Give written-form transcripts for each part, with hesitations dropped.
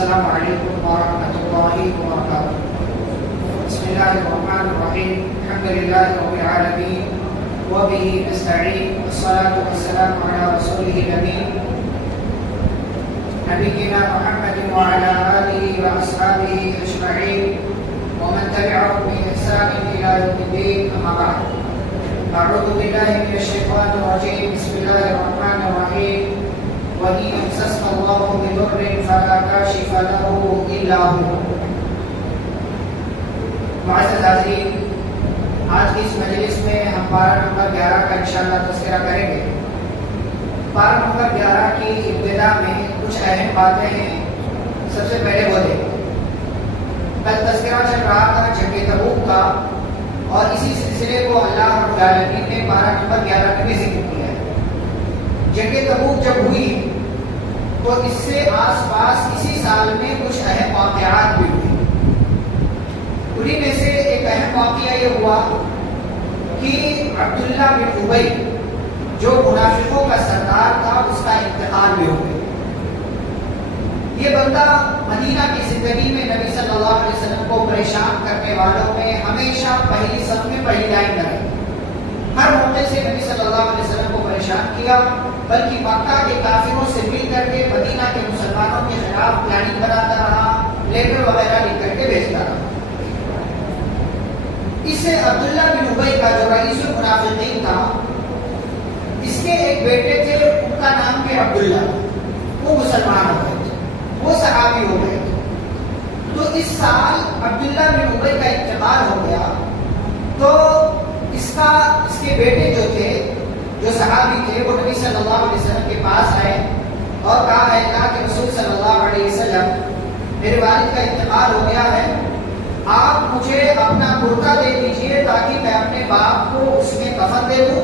السلام علیکم ورحمۃ اللہ وبرکاتہ۔ بسم اللہ الرحمن الرحیم، الحمد للہ رب العالمین وبہ نستعین، والصلاۃ والسلام علی رسولہ الامین نبینا محمد وعلی آلہ واصحابہ اجمعین ومن تبعهم بإحسان إلى يوم الدين، أما بعد، أعوذ بالله من الشيطان الرجيم، بسم الله الرحمن الرحيم، وَإِنْ يَمْسَسْكَ اللَّهُ بِضُرٍّ فَلَا كَاشِفَ لَهُ إِلَّا هُوَ۔ معزز حاضرین، آج کی اس مجلس میں ہم پارہ نمبر 11 کا انشاءاللہ تذکرہ کریں گے۔ پارہ نمبر 11 کی ابتدا میں کچھ اہم باتیں ہیں، سب سے پہلے وہ دیکھیں۔ کل تذکرہ چل رہا تھا جنگ تبوک کا، اور اسی سلسلے کو اللہ رب العالمین نے پارہ نمبر 11 میں بھی ذکر کیا ہے۔ جنگ تبوک جب ہوئی تو اس سے آس پاس اسی سال میں کچھ اہم واقعات بھی ہوئے۔ انہی میں سے ایک اہم واقعہ یہ ہوا کہ عبداللہ بن ابی جو منافقوں کا سردار تھا، اس کا انتقال بھی ہو گیا۔ یہ بندہ مدینہ کی زندگی میں نبی صلی اللہ علیہ وسلم کو پریشان کرنے والوں میں ہمیشہ پہلی صف میں پہلی لائن میں رہا۔ ہر موقع سے نبی صلی اللہ علیہ وسلم کو پریشان کیا، بلکہ مکہ کے کافروں سے مل کر کے مدینہ کے مسلمانوں کے خلاف پلاننگ بناتا رہا، لیٹر وغیرہ لکھ کر کے بھیجتا رہا۔ اس سے عبداللہ بن ابی کا جو رئیس المنافقین تھا، اس کے ایک بیٹے تھے، ان کا نام بھی عبداللہ، وہ مسلمان ہو گئے تھے، وہ صحابی ہو گئے تھے۔ تو اس سال عبداللہ بن ابی کا انتقال ہو گیا، تو اس کے بیٹے جو تھے، جو صحابی تھے، وہ نبی صلی اللہ علیہ وسلم کے پاس آئے اور کہا ہے کہ رسول صلی اللہ علیہ وسلم، میرے والد کا انتقال ہو گیا ہے، آپ مجھے اپنا کرتا دے دیجئے تاکہ میں اپنے باپ کو اس میں کفن دے دوں،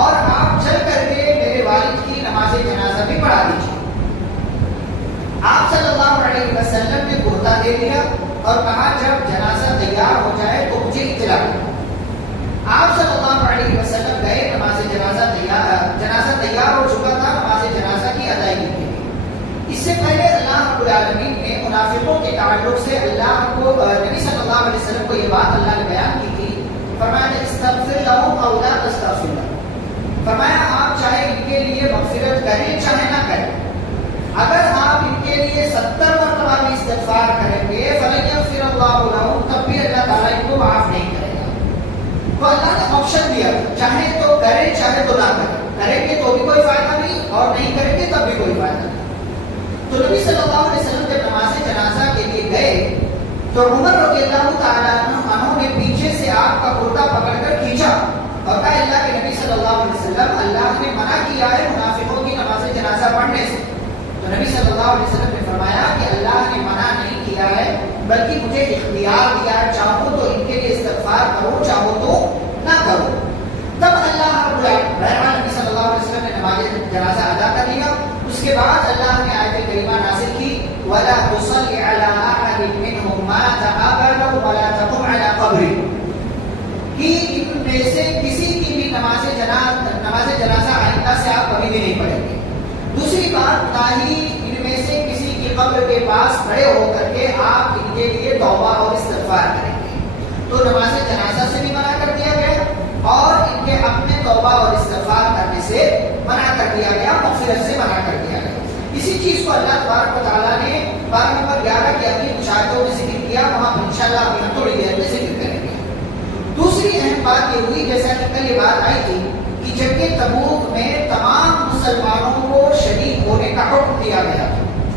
اور آپ چل کر کے میرے والد کی نماز جنازہ بھی پڑھا دیجئے۔ آپ صلی اللہ علیہ وسلم نے کرتا دے دیا اور کہا جب جنازہ تیار ہو جائے تو مجھے اطلاع دیں۔ آپ صلی اللہ علیہ وسلم گئے، نماز جنازہ تیار ہو چکا تھا، نماز جنازہ کی ادائیگی کے لیے۔ اس سے پہلے اللہ رب العالمین نے منافقوں کے تعلق سے اللہ کو، نبی صلی اللہ علیہ وسلم کو یہ بات اللہ نے بیان کی تھی، فرمایا استغفر لهم او لا تستغفر لهم، فرمایا آپ چاہے ان کے لیے مغفرت کریں چاہے نہ کریں، اگر آپ ان کے لیے 70 مرتبہ بھی استغفار کریں گے فلن یغفر اللہ لهم، تب بھی اللہ تعالیٰ ان کو معاف نہیں کرے گا۔ تو اللہ نے آپشن دیا، چاہے تو کریں چاہے تو نہ کریں، کریں گے تو بھی کوئی فائدہ نہیں اور نہیں کریں گے تب بھی کوئی فائدہ نہیں۔ تو نبی صلی اللہ علیہ وسلم جب نماز جنازہ کے لیے گئے تو عمر رضی اللہ تعالیٰ عنہ نے پیچھے سے آپ کا کرتا پکڑ کر کھینچا اور کہا اللہ کے نبی صلی اللہ علیہ وسلم، اللہ نے منع کیا ہے منافقوں کی نماز جنازہ پڑھنے سے۔ تو نبی صلی اللہ علیہ وسلم نے فرمایا کہ اللہ نے منع نہیں کیا ہے، بلکہ مجھے اختیار دیا ہے، چاہو تو ان کے لیے استغفار کرو چاہو تو نہ کرو۔ تب اللہ بہرحال نبی صلی اللہ علیہ وسلم نے نماز جنازہ ادا کر لیا۔ اس کے بعد اللہ نے آیت کریمہ نازل کی وَلَا تُصَلِّ عَلَىٰ أَحَدٍ مِّنْهُمْ مَاتَ أَبَدًا وَلَا تَقُمْ عَلَىٰ قَبْرِهِ، کہ ان میں سے کسی کی بھی نماز جنازہ آئندہ سے آپ کبھی بھی نہیں پڑھیں گے۔ دوسری بات، نہ ہی ان میں سے کسی کی قبر کے پاس کھڑے ہو کر کے آپ ان کے لیے توبہ اور استغفار کریں گے۔ تو نماز جنازہ سے بھی منع کر دیا گیا اور ان کے اپنے توبہ اور استغفار کرنے سے منع کر دیا گیا، مغفرت سے منع کر دیا گیا۔ اسی چیز کو اللہ تبارک و تعالیٰ نے پارہ نمبر 11 کی اگلی کچھ آیتوں میں ذکر کیا، وہاں انشاءاللہ ابھی ہم تھوڑی دیر میں ذکر کریں گے۔ دوسری اہم بات یہ ہوئی، جیسا کہ کل یہ بات آئی تھی، کہ جنگ تبوک میں تمام مسلمانوں کو شریک ہونے کا حکم دیا گیا،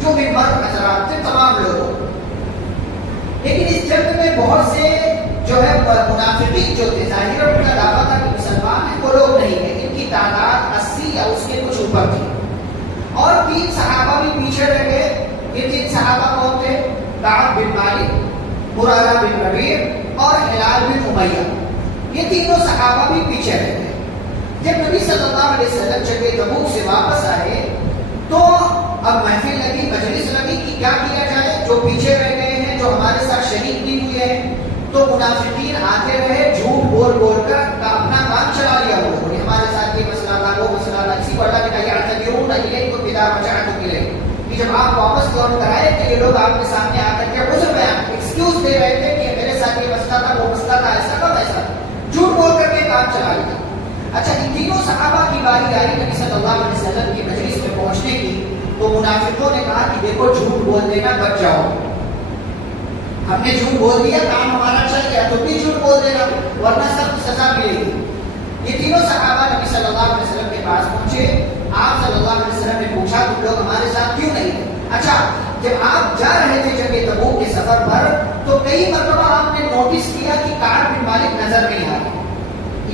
جو بھی مرد حضرات تھے تمام لوگوں۔ لیکن اس جنگ میں بہت سے جو ہے منافقین جو تھے، ظاہر ان کا دعویٰ تھا کہ مسلمان ہیں، وہ لوگ نہیں ہیں، ان کی تعداد 80 یا اس کے کچھ اوپر تھی، اور 3 صحابہ بھی پیچھے رہ گئے۔ یہ 3 صحابہ کون تھے؟ کعب بن مالک، مرارہ بن ربیع اور ہلال بن امیہ، یہ تینوں صحابہ بھی پیچھے رہ گئے۔ جب نبی صلی اللہ علیہ وسلم جنگ تبوک سے واپس آئے تو اب محفل لگی، مجلس لگی کہ کیا کیا جائے، جو پیچھے رہ گئے ہیں، جو ہمارے ساتھ شریک نہیں ہوئے ہیں۔ تو منافقین آتے رہے، جھوٹ بول بول کر اپنا کام چلا لیا، لوگوں نے ہمارے ساتھ یہ مسئلہ تھا وہ مسئلہ تھا، کسی کو اللہ نے کہا کہ جب آپ واپس لوٹ کر آئے تو یہ لوگ آپ کے سامنے آ کر کے عذر بیان ایکسکیوز دے رہے تھے کہ میرے ساتھ یہ مسئلہ تھا، وہ مسئلہ تھا، ایسا تھا ویسا، جھوٹ بول کر کے کام چلا لیا۔ اچھا ان تینوں صحابہ کی باری آئی نبی صلی اللہ علیہ وسلم کی مجلس میں پہنچنے کی، تو منافقوں نے کہا کہ دیکھو جھوٹ بول دینا بچ جاؤ، ہم نے جھوٹ بول دیا کام ہمارا چل گیا، تو بھی جھوٹ بول دینا ورنہ سخت سزا ملے گی۔ یہ تینوں صحابہ نبی صلی اللہ علیہ وسلم کے پاس پہنچے، آپ صلی اللہ علیہ وسلم نے پوچھا تم لوگ ہمارے ساتھ کیوں نہیں تھے؟ اچھا جب آپ جا رہے تھے جنگ تبوک کے سفر پر تو کئی مرتبہ آپ نے نوٹس کیا کہ کعب بن مالک نظر نہیں آ رہے۔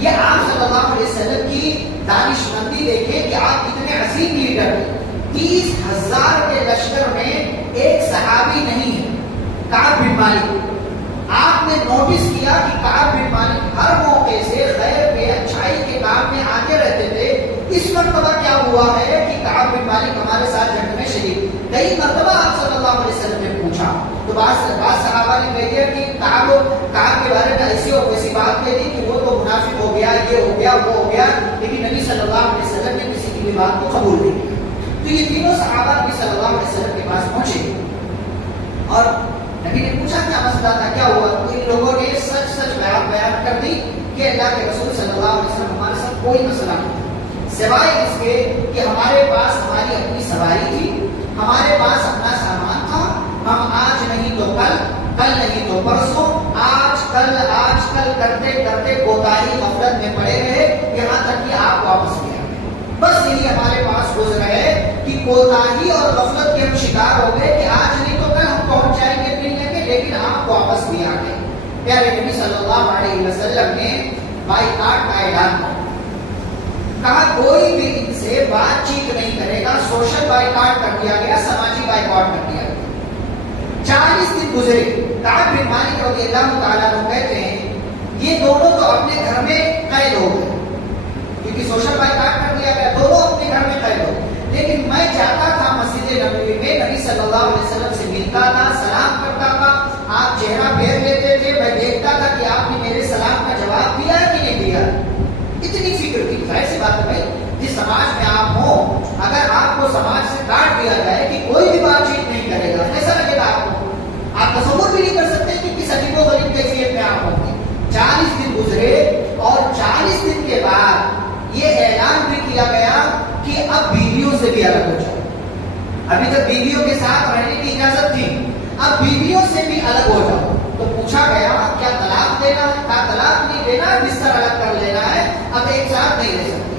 یہ آپ صلی اللہ علیہ وسلم کی دانش مندی دیکھیں کہ آپ اتنے عظیم لیڈر ہیں، 30,000 کے لشکر میں ایک صحابی نہیں ہے کعب بن مالک۔ آپ نے نوٹس کیا کہ کعب بن مالک ہر موقع سے خیر کے اچھائی کے کام میں آگے رہتے تھے۔ اس مرتبہ کیا ہوا ہے کہ کعب بن مالک ہمارے ساتھ جنگ میں شریک، کئی مرتبہ آپ صلی اللہ علیہ وسلم نے پوچھا تو بعض صحابہ نے کہہ دیا کہ کعب کے بارے میں ایسی اور ویسی بات کہہ دی کہ وہ تو منافق ہو گیا، یہ ہو گیا، وہ ہو گیا، لیکن نبی صلی اللہ علیہ وسلم نے کسی کی بھی بات کو قبول نہیں کیا۔ تو یہ تینوں صحابہ نبی صلی اللہ علیہ وسلم کے پاس پہنچے اور نبی نے پوچھا کیا مسئلہ تھا، کیا ہوا؟ تو ان لوگوں نے سچ سچ بیان کر دی کہ اللہ کے رسول صلی اللہ علیہ وسلم ہمارے ساتھ کوئی مسئلہ نہیں تھا، سوائے اس کے کہ ہمارے پاس ہماری اپنی سواری تھی، ہمارے پاس اپنا سامان تھا، ہم آج نہیں تو کل، کل نہیں تو پرسوں، آج کل کرتے کرتے کوتاہی غفلت میں پڑے رہے یہاں تک کہ آپ واپس گئے۔ بس یہی ہمارے پاس گزرا ہے کہ کوتاہی اور غفلت کے ہم شکار ہو گئے کہ آج نہیں تو کل ہم پہنچ جائیں گے ملنے کے، لیکن آپ واپس بھی آ گئے۔ پیارے نبی صلی اللہ علیہ وسلم نے بائیکاٹ کا اعلان کہا کوئی بھی ان سے بات چیت نہیں کرے گا، سوشل بائیکاٹ کر دیا گیا، سماجی بائیکاٹ کر دیا گیا۔ 40 دن گزرے، کعب بن مالک رضی اللہ تعالیٰ عنہ کہتے ہیں یہ دونوں تو اپنے گھر میں قید ہو گئے کیونکہ سوشل بائیکاٹ کر دیا گیا، دونوں اپنے گھر میں قید ہو گئے، لیکن میں جاتا تھا مسجد نبوی میں، نبی صلی اللہ علیہ وسلم سے ملتا تھا، سلام کرتا تھا، آپ چہرہ پھیر لیتے تھے، میں دیکھتا تھا کہ آپ نے میرے سلام کا جواب دیا کہ نہیں دیا۔ اتنی فکر تھی، ظاہر سی بات ہے بھائی جس سماج میں آپ ہو، اگر آپ کو سماج سے کاٹ دیا جائے کہ کوئی بھی بات چیت نہیں کرے گا، کیسا لگے گا آپ کو؟ آپ تصور بھی نہیں کر سکتے کہ کس عجیب و غریب کیفیت میں آپ ہوں گے۔ 40 دن گزرے اور 40 دن کے بعد یہ اعلان بھی کیا گیا کہ اب بیویوں سے بھی الگ ہو جاؤ۔ ابھی تک بیویوں کے ساتھ رہنے کی اجازت تھی، اب بیویوں سے بھی الگ ہو جاؤ۔ تو پوچھا گیا کیا طلاق دینا ہے؟ کہا طلاق نہیں دینا، بستر الگ کر لینا ہے، اب ایک ساتھ نہیں رہ سکتے۔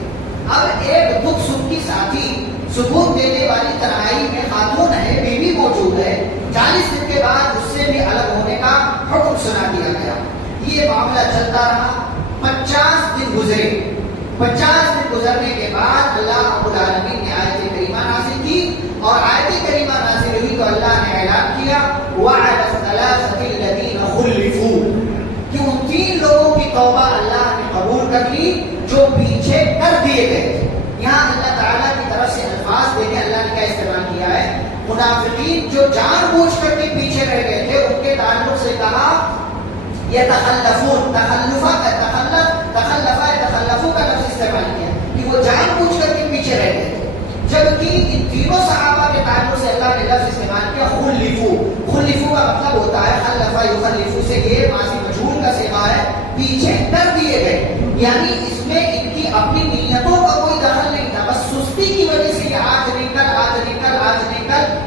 اب ایک دکھ سکھ کی ساتھی سکون دینے والی تنہائی میں خاتون ہے، بیوی موجود ہے، 40 دن کے بعد اس سے بھی الگ ہونے کا حکم سنا دیا گیا۔ یہ معاملہ چلتا رہا، 50 دن گزرے، 50 دن گزرنے کے بعد اللہ رب العالمین نے آیت کریمہ نازل کی اور آیت کریمہ نازل ہوئی تو اللہ نے اعلان کیا وَعَلَى الثَّلَاثَةِ الَّذِينَ خُلِّفُوا کہ ان 3 لوگوں کی توبہ اللہ نے قبول کر لی جو پیچھے کر دیے گئے تھے۔ یہاں اللہ تعالیٰ کی طرف سے الفاظ دینے اللہ نے کیا استعمال کیا ہے؟ منافقین جو جان بوجھ کر کے پیچھے رہ گئے تھے ان کے تعلق سے کہا یتخلفون، تخلفہ کا لفظ استعمال کیا کہ وہ جان بوجھ کر کے پیچھے رہ گئے تھے، جبکہ ان تینوں صحابہ کے تعلق سے اللہ نے لفظ استعمال کیا خلفو۔ خلفو کا مطلب ہوتا ہے خلفہ یخلفو سے یہ ماضی مجہول کا صیغہ ہے، پیچھے کر دیے گئے، یعنی اس میں ان کی اپنی نیتوں کا کوئی دخل نہیں تھا، بس سستی کی وجہ سے آج نکل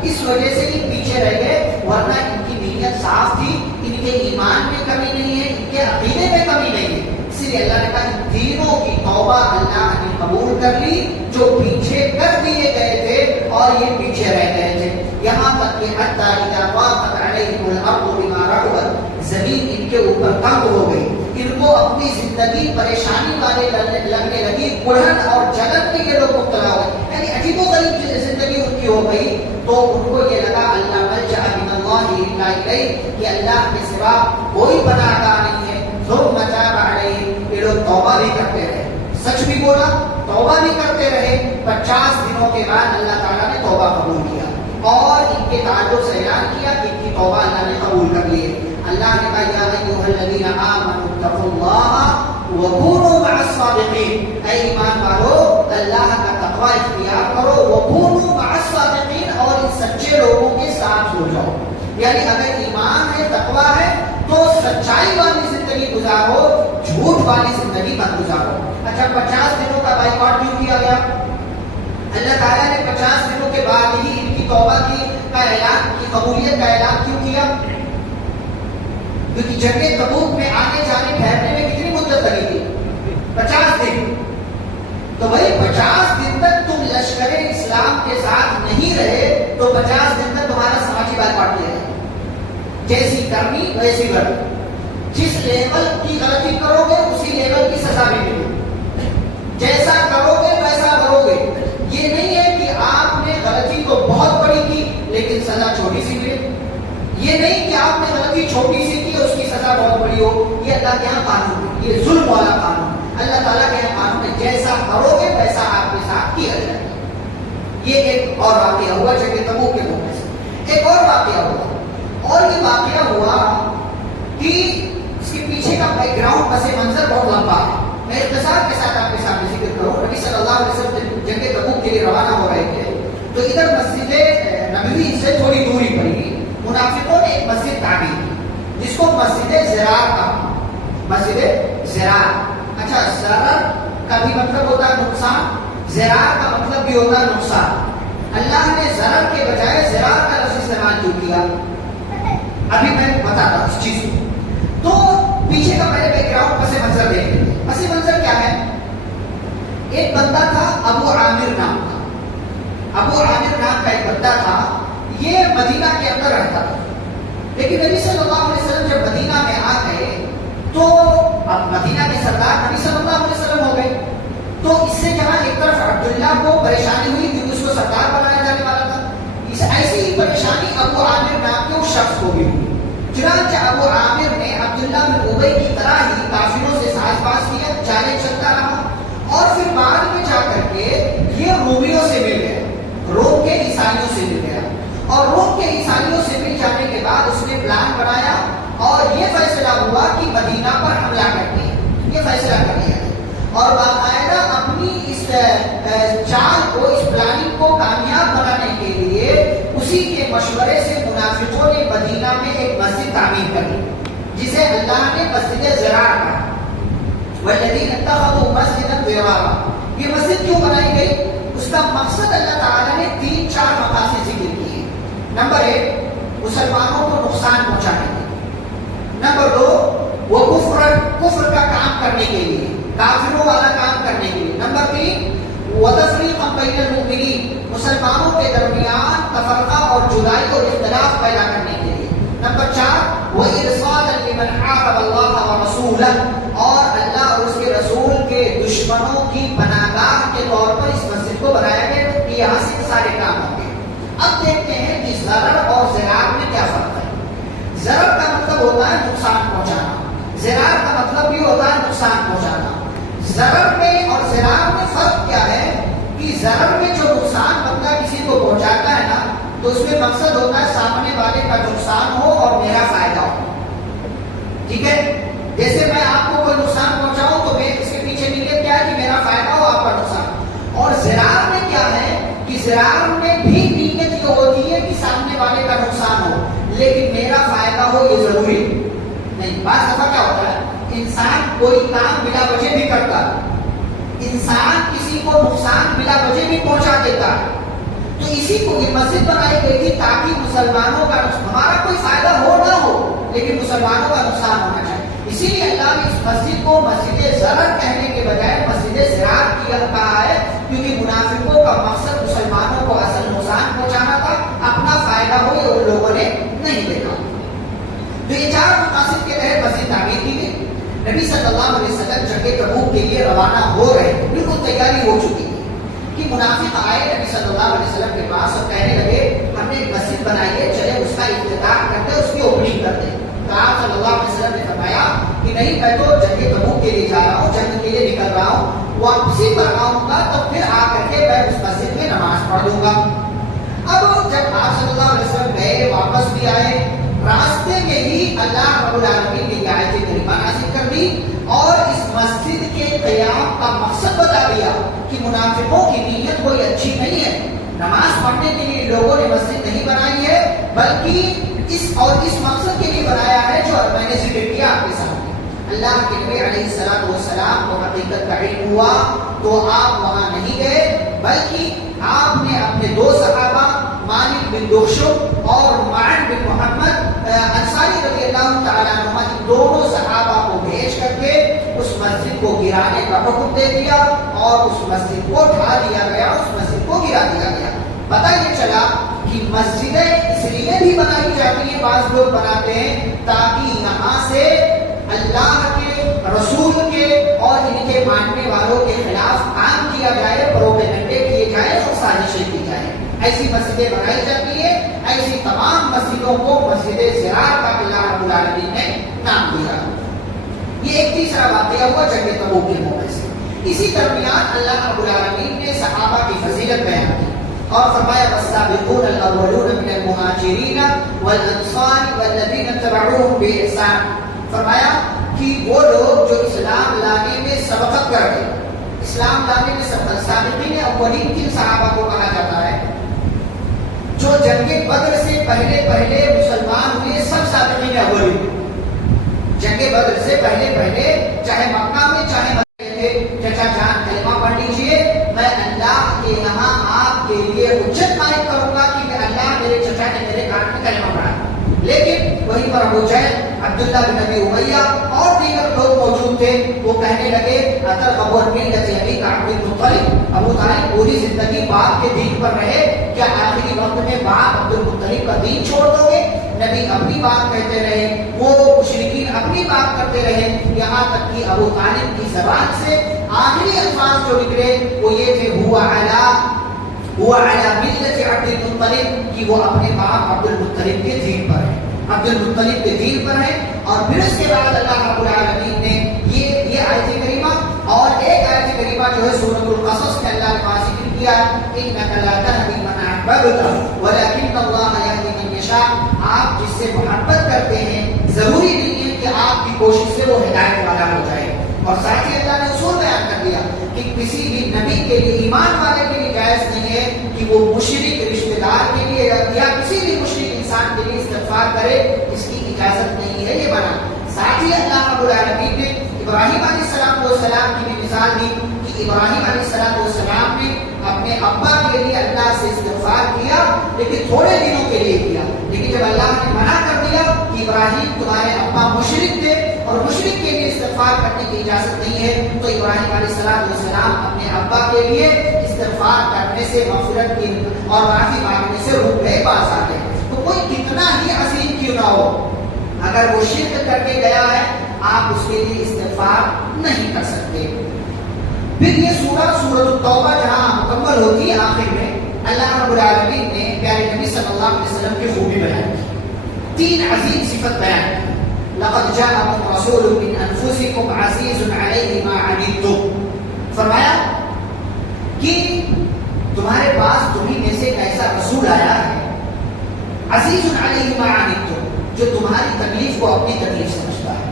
اس وجہ سے یہ پیچھے رہ گئے، ورنہ ان کی نیت صاف تھی، ان کے ایمان میں کمی نہیں ہے، ان کے عقیدے میں کمی نہیں ہے۔ اسی لیے اللہ نے کہا ان تینوں کی توبہ اللہ نے قبول کر لی جو پیچھے کر دیے گئے تھے اور یہ پیچھے رہ گئے تھے، یہاں تک کہ حتی اذا ضاقت علیہم الارض بما رحبت، زمین ان کے اوپر تنگ ہو گئی، ان کو اپنی زندگی پریشانی والے لگنے لگی، کڑھن اور جلن میں یہ لوگ مبتلا ہوئے، یعنی عجیب و غریب زندگی ان کی ہو گئی، تو ان کو یہ لگا اللہ ملجأ من اللہ الا الیہ کہ اللہ کے سوا کوئی پناہ گاہ نہیں ہے۔ ثم تاب علیہم، یہ لوگ توبہ بھی کرتے رہے، سچ بھی بولا، توبہ بھی کرتے رہے۔ 50 دنوں کے بعد اللہ تعالیٰ نے توبہ قبول کیا اور ان کے تعلق سے اعلان کیا کہ ان کی توبہ اللہ نے قبول کر لی ہے۔ اللہ نے کہا یا ایھا الذین آمنوا اتقوا اللہ وکونوا مع الصادقین، اے ایمان والو اللہ کا تقوی تقوی اختیار کرو، وَكُونُوا مَعَ الصَّادِقِينَ، اور ان سچے لوگوں کے ساتھ ہو جاؤ. یعنی اگر ایمان ہے، تقوی ہے، تو سچائی والی زندگی گزارو، جھوٹ والی زندگی مت گزارو. اچھا 50 دنوں کا بائیکاٹ کیوں کیا گیا؟ اللہ تعالیٰ نے 50 دنوں کے بعد ہی ان کی توبہ کا اعلان، کی قبولیت کا اعلان کیوں کیا؟ کیونکہ جنگ تبوک میں آنے جانے ٹھہرنے میں کتنی مدت لگی تھی؟ 50 دن. تو بھائی 50 دن تک تم لشکر اسلام کے ساتھ نہیں رہے تو 50 دن تک تمہارا سماجی بائیکاٹ کیا جائے. جیسی کرنی ویسی کرنی. جس لیول کی غلطی کرو گے اسی لیول کی سزا بھی ملے گی. جیسا کرو گے ویسا کرو گے. یہ نہیں ہے کہ آپ نے غلطی تو بہت بڑی کی لیکن سزا چھوٹی سی ملے. یہ نہیں کہ آپ نے غلطی چھوٹی سی کی اس کی سزا بہت بڑی ہو. یہ اللہ کے یہاں قانون ہے، یہ ظلم والا قانون ہے. اللہ تعالیٰ کے یہاں قانون ہے جیسا کرو گے ویسا آپ کے ساتھ کیا جائے گا. یہ ایک اور واقعہ ہوا جنگ تبوک کے موقع سے. ایک اور واقعہ ہوا، اور یہ واقعہ ہوا کہ اس کے پیچھے کا بیک گراؤنڈ پس منظر بہت لمبا ہے. میں اختصار کے ساتھ آپ کے سامنے ذکر کروں. نبی صلی اللہ علیہ وسلم جنگ تبوک کے لیے روانہ ہو رہے تھے تو ادھر مسجد نبوی سے تھوڑی دوری پڑی منافقوں نے ایک مسجد تعمیر کی جس کو مسجد زرار کہا. مسجد زرار. اچھا زرار کا بھی مطلب ہوتا ہے نقصان، زرار کا مطلب بھی ہوتا ہے نقصان. اللہ نے زرار کے بجائے زرار کا لفظ استعمال کیوں کیا ابھی میں بتاتا ہوں اس چیز کو. تو پیچھے کا پہلے بیک گراؤنڈ پس منظر دیکھ لیتے. پس منظر کیا ہے؟ ایک بندہ تھا ابو عامر نام کا. ابو عامر نام کا ایک بندہ تھا. یہ مدینہ کے اندر رہتا تھا لیکن نبی صلی اللہ علیہ وسلم جب مدینہ میں آ گئے تو اب مدینہ کے سردار نبی صلی اللہ علیہ وسلم ہو گئے. تو اس سے جہاں ایک طرف عبداللہ کو پریشانی ہوئی کیونکہ اس کو سردار بنایا جانے والا تھا، اس ایسی ہی پریشانی ابو عامر نام کے اس شخص کو بھی ہوئی. چنانچہ ابو عامر نے عبداللہ بن ابی کی طرح ہی کافروں سے ساز باز کیا، چالیں چلتا رہا اور پھر بعد میں جا کر کے یہ رومیوں سے مل گیا، روم کے عیسائیوں سے مل گیا. اور روم کے عیسائیوں سے مل جانے کے بعد اس نے پلان بنایا اور یہ فیصلہ ہوا کہ مدینہ پر حملہ کرتے ہیں. یہ فیصلہ کر لیا اور باقاعدہ اپنی اس چال کو، اس پلاننگ کو کامیاب بنانے کے لیے اسی کے مشورے سے منافقوں نے مدینہ میں ایک مسجد تعمیر کر لی جسے اللہ نے مسجد زرار کہا. والذین اتخذوا مسجدا ضرارا. یہ مسجد کیوں بنائی گئی؟ اس کا مقصد اللہ تعالیٰ نے 3-4 مقاصد ذکر کیے. نمبر 1 مسلمانوں کو نقصان پہنچانے کے لیے. نمبر 2 وہ کفر کا کام کرنے کے لیے، کافروں والا کام کرنے کے لیے. نمبر 3 وتفریقا بین المؤمنین، مسلمانوں کے درمیان تفرقہ اور جدائی اور اختلاف پیدا کرنے کے لیے. نمبر 4 وارصادا لمن حارب اللہ ورسولہ، اور اللہ اور اس کے رسول کے دشمنوں کی پناہ گاہ کے طور پر اس مسجد کو بنایا گیا کہ یہاں سے سارے کام ہوں گے. اب دیکھتے ہیں کہ ضرر اور ضرار میں کیا فرق ہے. ضرر کا مطلب ہوتا ہے نقصان پہنچانا، ضرار کا مطلب بھی ہوتا ہے نقصان پہنچانا. ضرر میں اور ضرار میں فرق کیا ہے کہ ضرر میں جو نقصان بندہ کسی کو پہنچاتا ہے نا تو اس میں مقصد ہوتا ہے سامنے والے کا نقصان ہو اور میرا فائدہ ہو. ٹھیک ہے، جیسے میں آپ کو کوئی نقصان پہنچاؤں تو میں اس کے پیچھے نیت کیا ہے کہ میرا فائدہ ہو، آپ کا نقصان. اور ضرار میں کیا ہے کہ ضرار میں بھی نیت یہ ہوتی ہے کہ سامنے والے کا نقصان ہو لیکن میرا فائدہ ہو، یہ ضروری نہیں. بعض دفعہ کیا ہوتا ہے انسان کوئی کام بلا وجہ بھی کرتا ہے، انسان کسی کو نقصان بلا وجہ بھی پہنچا دیتا ہے. تو اسی کو یہ مسجد بنائی گئی تھی تاکہ مسلمانوں کا ہمارا کوئی فائدہ ہو نہ ہو لیکن مسلمانوں کا نقصان ہونا چاہیے. اسی لیے اللہ نے اس مسجد کو مسجد زرر کہنے کے بجائے مسجد زرار کیا کہا ہے کیونکہ منافقوں کا مقصد مسلمانوں کو اصل نقصان پہنچانا تھا، اپنا فائدہ ہو یہ ان لوگوں نے نہیں دیکھا. تو یہ 4 مقاصد کے تحت مسجد تعمیر کی گئی. نبی صلی اللہ علیہ وسلم جنگ تبوک کے لیے روانہ ہو رہے تھے، بالکل تیاری ہو چکی تھی کہ منافق آئے نبی صلی اللہ علیہ وسلم کے پاس اور کہنے لگے ہم نے ایک مسجد بنائی ہے، چلے اس کا افتتاح کرتے، اس کی اوپننگ کرتے. تو آپ صلی اللہ علیہ وسلم نے فرمایا کہ نہیں، میں تو جنگ تبوک کے لیے جا رہا ہوں، جنگ کے لیے نکل رہا ہوں، واپسی پر آؤں گا تو پھر آ کر کے میں اس مسجد میں نماز پڑھ دوں گا. اب جب آپ صلی اللہ علیہ وسلم گئے، واپس بھی آئے، راستے میں ہی اللہ رب العالمین نے آیت کریمہ نازل کر دی اور اس مسجد کے قیام کا مقصد بتا دیا کہ منافقوں کی نیت کوئی اچھی نہیں ہے. نماز پڑھنے کے لیے لوگوں نے مسجد نہیں بنائی ہے، بلکہ اس مقصد کے لیے بنایا ہے جو میں نے ذکر کیا آپ کے سامنے. اللہ کے نبی علیہ السلام کو حقیقت کا علم ہوا تو آپ وہاں نہیں گئے، بلکہ آپ نے اپنے دو صحابہ مالک بن دخشم اور معن بن محمد انصاری رضی اللہ تعالیٰ عنہ، ان دونوں صحابہ کو بھیج کر کے اس مسجد کو گرانے کا حکم دے دیا اور اس مسجد کو ڈھا دیا گیا، اس مسجد کو گرا دیا گیا. پتہ یہ چلا کہ مسجدیں اس لیے بھی بنائی جاتی ہیں، بعض لوگ بناتے ہیں تاکہ یہاں سے اللہ کے رسول کے اور ان کے ماننے والوں کے خلاف کام کیا جائے، پروپیگنڈے کیے جائے اور سازشیں کی جائیں. ایسی مسجدیں بنائی جاتی ہیں. ایسی تمام مسجدوں کو مسجد ضرار کا اللہ رب العالمین نے نام دیا. یہ ایک تیسرا واقعہ ہوا جنگ تبوک کے موقع سے. اسی درمیان اللہ رب العالمین نے صحابہ کی فضیلت بیان کی اور فرمایا والسابقون الاولون من المہاجرین والانصار والذین اتبعوهم بإحسان. فرمایا کہ وہ لوگ جو اسلام لانے میں سبقت کر گئے، اسلام لانے میں سبقت، سابقین اولین کن صحابہ کو کہا جاتا ہے؟ جو جنگ بدر سے پہلے مسلمان ہوئے، سب سابقین اولین. جنگ بدر سے پہلے چاہے مکہ میں چاہے مدینے تھے، چچا جان کلمہ پڑھ لیجئے، میں اللہ کے یہاں آپ کے لیے حجت قائم کروں گا کہ اللہ میرے چچا نے میرے کان میں کلمہ پڑھا. لیکن وہیں پر ابو جہل، عبداللہ بن ابی امیہ اور دیگر لوگ موجود تھے. وہ کہنے لگے اترغب عن ملۃ ابیک عبد المطلب، ابو طالب پوری زندگی باپ کے دین پر رہے، کیا آخری وقت میں باپ عبد المطلب کا دین چھوڑ دو گے؟ نبی اپنی بات کہتے رہے، وہ مشرکین اپنی بات کرتے رہے، یہاں تک کہ ابو طالب کی زبان سے آخری الفاظ جو نکلے وہ یہ تھے هو علی ملت عبد المطلب، کہ وہ اپنے باپ عبد المطلب کے دین پر ہے، عبد المطلب کے دین پر ہے. اور پھر اس کے بعد اللہ رب العالمین نے یہ آیت کریمہ اور ایک آیت کریمہ جو ہے سورۃ القصص میں اللہ نے ذکر کیا انک لا تهدی من احببت ولکن اللہ یہدی من یشاء. آپ جس سے محبت کرتے ہیں ضروری نہیں ہے کہ آپ کی کوشش سے وہ ہدایت والا ہو جائے. اور ساتھ ہی اللہ نے اصول بیان کر دیا کہ کسی بھی نبی کے لیے، ایمان والے کے لیے جائز نہیں ہے کہ وہ مشرک رشتہ دار کے لیے یا کسی بھی مشرک انسان کے لیے استغفار کرے، اس کی اجازت نہیں ہے. یہ بنا. ساتھ ہی اللہ رب العالمین نے ابراہیم علیہ السلام کی بھی مثال دی کہ ابراہیم علیہ السلام نے اپنے ابا کے لیے اللہ سے استغفار کیا، لیکن تھوڑے دنوں کے لیے کیا. لیکن جب اللہ نے منع کر دیا کہ ابراہیم تمہارے ابا مشرک تھے اور مشرک کے لیے استغفار کرنے کی اجازت نہیں ہے، تو ابراہیم علیہ السلام اپنے ابا کے لیے استغفار کرنے سے، مغفرت کی اور معافی مانگنے سے رک گئے، باز آ گئے. تو کوئی کتنا ہی عظیم کیوں نہ ہو، اگر وہ شرک کر کے گیا ہے آپ اس کے لیے استغفار نہیں کر سکتے. پھر یہ سورۃ التوبہ جہاں مکمل ہوتی ہے، آخر میں اللہ رب العالمین نے پیارے نبی صلی اللہ علیہ وسلم کی خوبی بیان کی، 3 عظیم صفت بیان کی. لقد جاءکم رسول من انفسکم عزیز علیہ ما عنتم. فرمایا کہ تمہارے پاس تمہیں میں سے ایسا رسول آیا ہے عزیز علیہ ما عنتم، جو تمہاری تکلیف کو اپنی تکلیف سمجھتا ہے،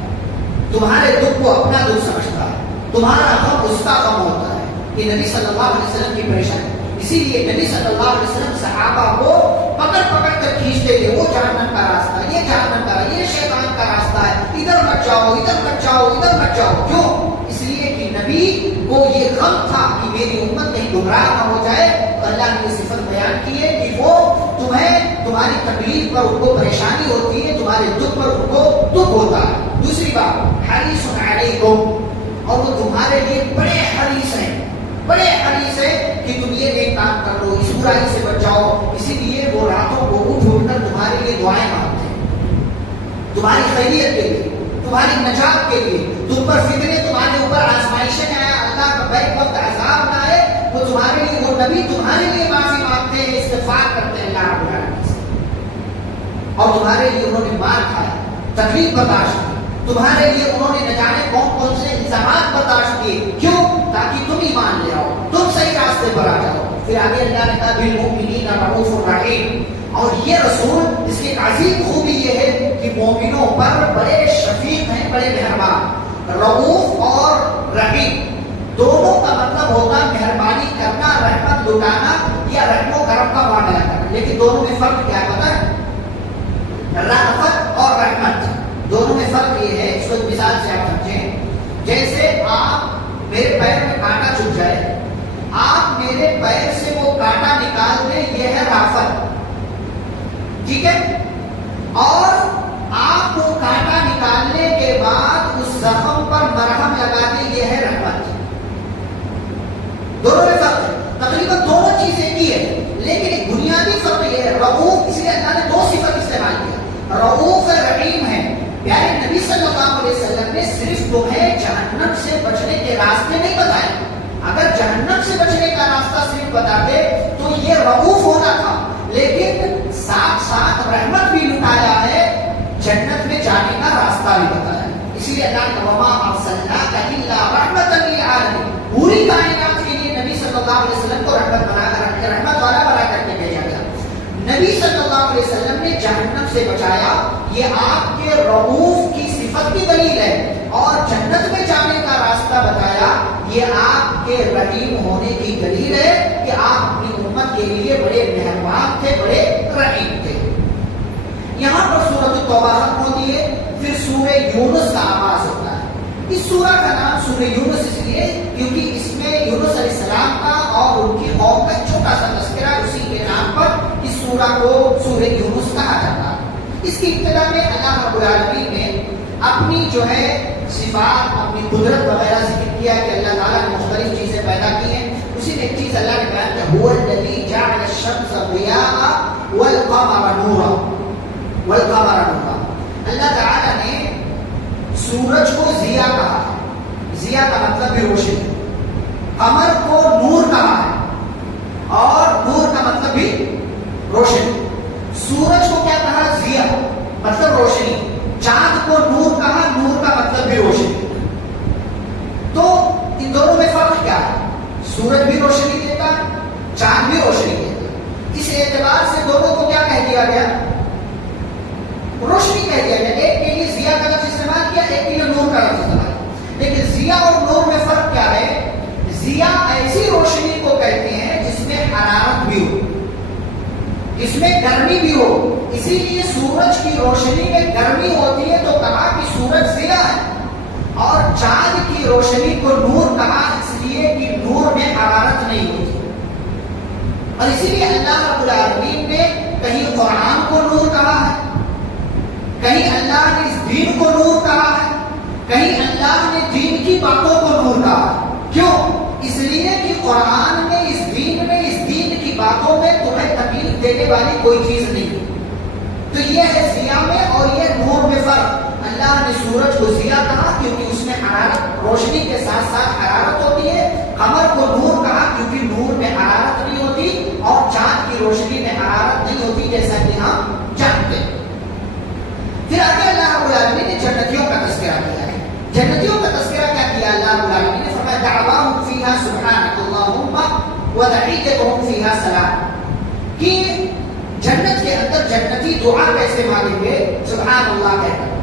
تمہارے دکھ کو اپنا دکھ سمجھتا ہے، تمہارا غم اس کا غم ہوتا ہے. یہ نبی صلی اللہ علیہ وسلم کی پریشانی. اسی لیے نبی صلی اللہ علیہ وسلم صحابہ کو پکڑ کر کھینچتے تھے، وہ جہنم کا راستہ، یہ جہنم کا، یہ شیطان کا راستہ ہے، ادھر مت جاؤ، ادھر مت جاؤ، ادھر مت جاؤ. کیوں؟ اس لیے کہ نبی کو یہ غم تھا کہ میری امت کہیں گمراہ نہ ہو جائے. اللہ نے یہ صفت بیان کی ہے کہ وہ تمہاری تکلیف پر ان کو پریشانی ہوتی ہے، تمہارے دکھ پر ان کو دکھ ہوتا ہے. دوسری بات حریص علیکم، اور وہ تمہارے لیے بڑے حریص ہیں کہ تم یہ نیک کام کر لو، اس برائی سے بچ جاؤ. اسی لیے وہ راتوں کو اٹھ کر تمہارے لیے دعائیں مانگتے ہیں، تمہاری خیریت کے لیے، تمہاری نجات کے لیے. تم پر فتنے، تمہارے اوپر آزمائشیں نہ آئے، اللہ کا بیک وقت عذاب نہ آئے، وہ تمہارے لیے، وہ نبی تمہارے لیے معافی مانگتے ہیں، استغفار کرتے ہیں اللہ رب العالمین سے. اور تمہارے لیے انہوں نے مار کھایا، تکلیف برداشت کی، تمہارے لیے انہوں نے نہ جانے کون سے الزامات برداشت کیے. کیوں؟ تاکہ تم ایمان لے آؤ، تم صحیح راستے پر آ جاؤ. پھر آگے اللہ نے کہا بالمؤمنین رؤوف رحیم. اور یہ رسول، اس کی ایک عظیم خوبی یہ ہے کہ مومنوں پر بڑے شفیق ہیں، بڑے مہربان. رؤوف اور رحیم دونوں کا مطلب ہوتا ہے مہربانی کرنا، رحمت لٹانا یا رحم و کرم کا معاملہ کرنا. لیکن دونوں میں فرق کیا پتا ہے؟ رأفت اور رحمت دونوں میں فرق یہ ہے. اس کو مثال سے آپ سمجھیں. جیسے آپ میرے پیر میں کانٹا چبھ جائے، آپ میرے پیر سے وہ کانٹا نکال دیں، یہ ہے رأفت. ٹھیک ہے؟ اور آپ کو کانٹا نکالنے کے بعد اس زخم پر مرہم لگا دیں، یہ ہے رحمت. دونوں میں فرق ہے. تقریباً دونوں چیزیں ایک ہی ہے، لیکن ایک بنیادی فرق یہ ہے. رؤوف اس لیے اللہ نے دو صفت استعمال کیا، رؤوف رحیم ہے. پیارے نبی صلی اللہ علیہ وسلم نے صرف تمہیں جہنم سے بچنے کے راستے نہیں بتائے. اگر جہنم سے بچنے کا راستہ صرف بتاتے تو یہ رؤوف ہونا تھا، لیکن ساتھ ساتھ رحمت بھی لٹایا ہے، جنت میں جانے کا راستہ بھی بتایا. اسی لیے اللہ نے وما ارسلناک الا رحمۃ للعالمین، پوری کائنات کے لیے نبی صلی اللہ علیہ وسلم کو رحمت والا بنا کر کے بھیجا گیا. نبی صلی اللہ علیہ وسلم نے جہنم سے بچایا، یہ آپ کے رؤوف کی صفت کی دلیل ہے. اور جنت میں جانے کا راستہ بتایا، یہ آپ کے رحیم ہونے کی دلیل ہے کہ آپ اپنی امت کے لیے بڑے مہربان تھے، بڑے رحیم تھے. یہاں پر سورۃ التوبہ ختم ہوتی ہے، پھر سورہ یونس کا آغاز ہوتا ہے. اس سورہ کا نام سورہ یونس اس لیے کیونکہ اس میں یونس علیہ السلام کا اور ان کی قوم کا چھوٹا سا تذکرہ، اسی کے نام پر اس سورہ کو سورہ یونس کہا جاتا ہے. اس کی ابتدا میں اللہ رب العالمین نے اپنی جو ہے صفات، اپنی قدرت وغیرہ ذکر کیا کہ اللہ تعالیٰ نے مختلف چیزیں پیدا کی ہیں. اسی میں ایک چیز اللہ نے بیان کیا، هو الذی جعل الشمس ضیاء والقمر نورا والقمر نورا. اللہ تعالیٰ نے سورج کو ضیاء کہا ہے، ضیاء کا مطلب بھی روشنی. قمر کو نور کہا ہے اور نور کا مطلب بھی روشنی. سورج کو کیا کہا؟ ضیاء مطلب روشنی. چاند کو نور کہا، نور کا مطلب بھی روشنی. تو ان دونوں میں فرق کیا ہے؟ سورج بھی روشنی دیتا ہے، چاند بھی روشنی دیتا ہے. اس اعتبار سے دونوں کو کیا کہہ دیا گیا؟ روشنی کہہ دیا گیا. ایک کے لیے ضیاء کا لفظ استعمال کیا، ایک کے لیے نور کا لفظ استعمال کیا. لیکن ضیاء اور نور میں فرق کیا ہے؟ ضیاء ایسی روشنی کو کہتے ہیں جس میں حرارت بھی ہو، جس میں گرمی بھی ہو. اسی لیے سورج کی روشنی میں گرمی ہوتی ہے تو کہا کہ سورج ضیاء ہے، اور چاند کی روشنی کو نور کہا اس لیے کہ نور میں حرارت نہیں ہوتی. اور اسی لیے اللہ رب العالمین نے کہیں قرآن کو نور کہا ہے، کہیں اللہ نے اس دین کو نور کہا ہے، کہیں اللہ نے دین کی باتوں کو نور کہا ہے. کیوں؟ اس لیے کہ قرآن میں اس دین کی باتوں میں تمہیں تکلیف دینے والی کوئی چیز نہیں. تو یہ ہے ضیاء میں اور یہ نور میں فرق. اللہ نے سورج کو ضیاء کہا کیونکہ اس میں حرارت، روشنی کے ساتھ ساتھ حرارت ہوتی ہے. قمر کو نور کہا کیونکہ نور میں حرارت نہیں ہوتی اور چاند کی روشنی میں حرارت نہیں ہوتی، جیسا کہ ہم جانتے ہیں. پھر آگے اللہ رب العالمین نے جنتیوں کا تذکرہ کیا ہے. جنتیوں کا تذکرہ کیا کیا اللہ رب العالمین نے؟ فرمایا دعواہم فیہا سبحانک اللہم وتحیتہم فیہا سلام. کہ جنت کے اندر جنتی دعا کیسے مانگیں گے؟ سبحان اللہ کہتے ہیں،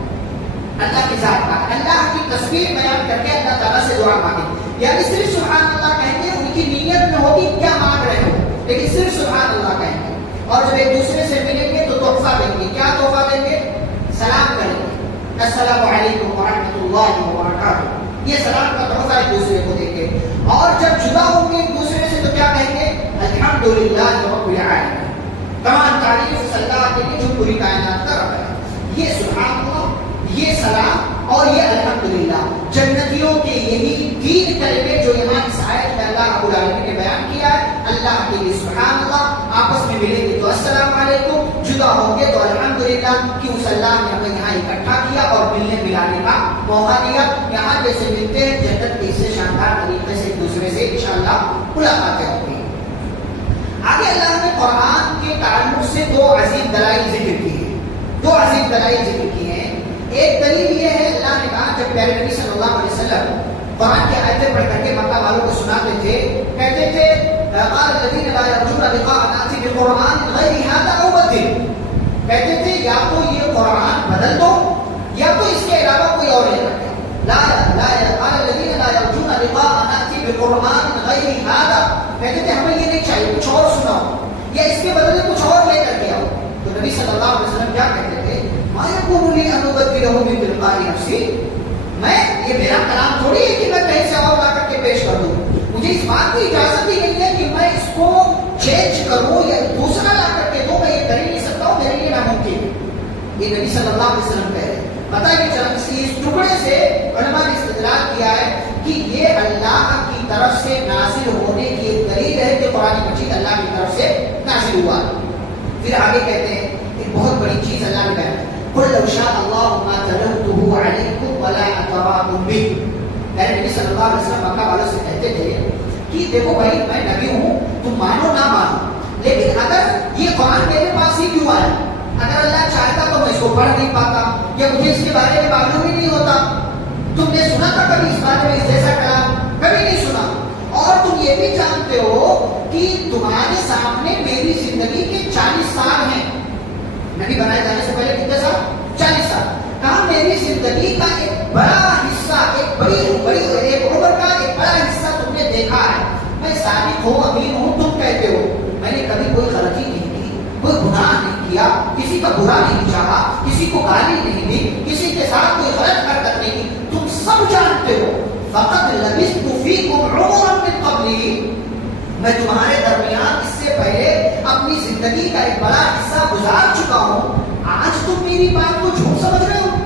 اللہ کی ذات کا، اللہ کی تصویر بیان کر کے اللہ تعالیٰ سے دعا مانگیں. یعنی صرف سبحان اللہ کہیں گے، ان کی نیت میں ہوگی کیا مانگ رہے ہو، لیکن صرف سبحان اللہ کہیں گے. اور جب ایک دوسرے سے ملیں گے تو تحفہ دیں گے. کیا تحفہ دیں گے؟ سلام کریں گے، السلام علیکم ورحمۃ اللہ وبرکاتہ. یہ سلام کا تحفہ ایک دوسرے کو دیں گے. اور جب جدا ہوں گے ایک دوسرے سے تو کیا کہیں گے؟ الحمدللہ رب العالمین، تمام تعریف اللہ کے لیے جو پوری کائنات کا رب ہے. یہ سبحان اللہ، یہ سلام اور یہ الحمدللہ، جنتیوں کے یہی تین کلمے جو یہاں اس آیت میں اللہ رب العالمین نے بیان کیا ہے. اللہ کے لیے سبحان اللہ، آپس میں ملیں گے تو السلام علیکم، جدا ہوں گے تو الحمدللہ کہ اس اللہ نے ہمیں یہاں اکٹھا کیا اور ملنے ملانے کا موقع دیا. یہاں جیسے ملتے ہیں جنت کے اس سے شاندار طریقے سے ایک دوسرے سے انشاءاللہ ملاقاتیں ہوگی. آگے اللہ نے قرآن کے تعلق سے دو عظیم دلائل ذکر کی ہیں. دو عظیم دلائل ذکر کی ہیں. ایک دلیل یہ ہے، اللہ نے کہا جب پیارے نبی صلی اللہ علیہ وسلم قرآن کی آیتیں پڑھ کر کے مکہ والوں کو سناتے تھے، کہتے تھے قال الذين لا يرجون لقاءنا نأتي بقرآن غير هذا أو بدل. کہتے تھے یا تو یہ قرآن بدل دو یا تو اس کے علاوہ کوئی اور لے کر لا بالقرآن غیر ھذا، کہتے تھے ہمیں یہ نہیں چاہیے، کچھ اور سناؤ یا اس کے بدلے کچھ اور لے کر کے آؤ. تو نبی صلی اللہ علیہ وسلم کیا کہتے تھے؟ ما یکون لی ان ابدلہ من تلقاء نفسی، میں یہ میرا کلام تھوڑی ہے کہ میں کہیں سے اور لا کر کے پیش کر دوں. مجھے اس بات کی اجازت ہی نہیں ہے کہ میں اس کو چینج کروں یا دوسرا لا کر کے دوں. میں یہ کر ہی نہیں سکتا ہوں، میرے لیے ناممکن ہے. یہ نبی صلی اللہ علیہ وسلم کہہ رہے ہیں. پتہ ہے کہ اس ٹکڑے سے علماء نے استدلال کیا ہے کہ یہ اللہ کی طرف سے نازل ہونے کی ایک دلیل ہے کہ قرآن مجید اللہ کی طرف سے نازل ہوا. پھر آگے کہتے ہیں ایک بہت بڑی چیز اللہ نے بیان کی، قل لو شاء اللہ ما تلوته علیکم ولا اتراکم به. میرے نبی صلی اللہ علیہ وسلم مکہ والوں سے کہتے تھے کہ دیکھو بھائی میں نبی ہوں، تم مانو نہ مانو، لیکن اگر یہ قرآن میرے پاس ہی کیوں آیا؟ اگر اللہ چاہتا تو میں اس کو پڑھ نہیں پاتا یا مجھے اس کے بارے میں معلوم ہی نہیں ہوتا. تم نے سنا تھا کبھی اس بارے میں اس جیسا کلام؟ کبھی نہیں سنا. اور تم یہ بھی جانتے ہو کہ تمہارے سامنے میری زندگی کے 40 سال ہیں. نبی بنائے جانے سے پہلے کتنے سال؟ 40 سال. کہا میری زندگی کا ایک بڑا حصہ، ایک عمر کا ایک بڑا حصہ تم نے دیکھا ہے. میں صادق ہوں، امین ہوں، تم کہتے ہو میں نے کبھی کوئی غلطی نہیں کی، کوئی گناہ نہیں کیا، کسی کا برا نہیں چاہا، کسی کو گالی نہیں دی، کسی کے ساتھ کوئی غلط حرکت نہیں کی. تم سب جانتے ہو. فقط لبثت فیکم عمرا من قبلی، میں تمہارے درمیان اس سے پہلے اپنی زندگی کا ایک بڑا حصہ گزار چکا ہوں. آج تم میری بات کو جھوٹ سمجھ رہے ہو؟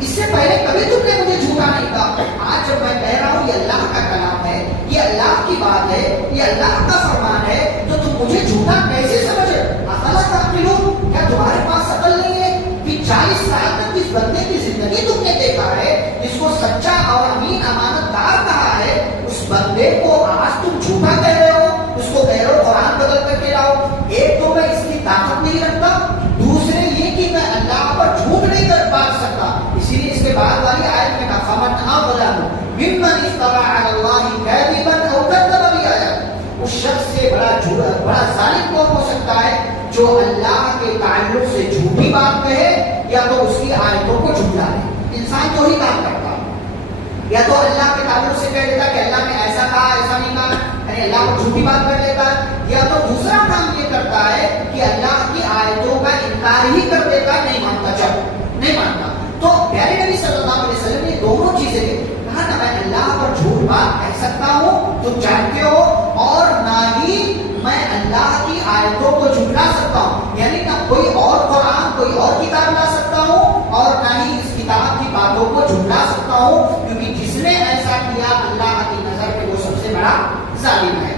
اس سے پہلے کبھی تم نے مجھے جھوٹا نہیں کہا. آج جب میں کہہ رہا ہوں یہ اللہ کا کلام ہے، یہ اللہ کی بات ہے، یہ اللہ کا فرمان ہے، تو تم مجھے جھوٹا کیسے سمجھ رہے؟ افلا تعقلون، کیا تمہارے پاس عقل نہیں ہے کہ 40 سال تک اس بندے کی زندگی تم نے دیکھا ہے، جس کو سچا اور امین امانت دار کہا ہے، اس بندے کو آج تم جھوٹا کہہ رہے ہو، اس کو کہہ رہے ہو قرآن بدل کر کے لاؤ. ایک تو میں اس کی طاقت نہیں رکھتا، دوسرے یہ کہ میں اللہ پر جھوٹ نہیں کر پا سکتا. اسی لیے اس کے بعد والی آیت میں کہا فمن اظلم ممن افترى على الله كاذبا او كذب بآياته. اس شخص سے بڑا ظالم کون ہو سکتا ہے جو اللہ کے تعلق سے جھوٹی بات کہے یا تو اس کی آیتوں کو جھٹلائے. انسان تو ہی کام کرتا ہے، یا تو اللہ کے تعلق سے کہہ دیتا کہ اللہ نے ایسا کہا، ایسا نہیں کہا، یعنی اللہ کو جھوٹی بات کر دیتا ہے، یا تو دوسرا کام یہ کرتا ہے کہ اللہ کی آیتوں کا انکار ہی کر دیتا، نہیں مانتا، چلو نہیں مانتا. تو پیارے نبی صلی اللہ علیہ وسلم نے دونوں چیزیں کہا نا، میں اللہ پر جھوٹ بات کہہ سکتا ہوں، تم جانتے ہو، اور نہ ہی میں اللہ کی آیتوں کو جھٹلا سکتا ہوں. یعنی نہ کوئی اور قرآن، کوئی اور کتاب لا سکتا ہوں، اور نہ ہی اس کتاب کی باتوں کو جھٹلا سکتا ہوں، کیونکہ جس نے ایسا کیا اللہ کی نظر میں وہ سب سے بڑا ظالم ہے.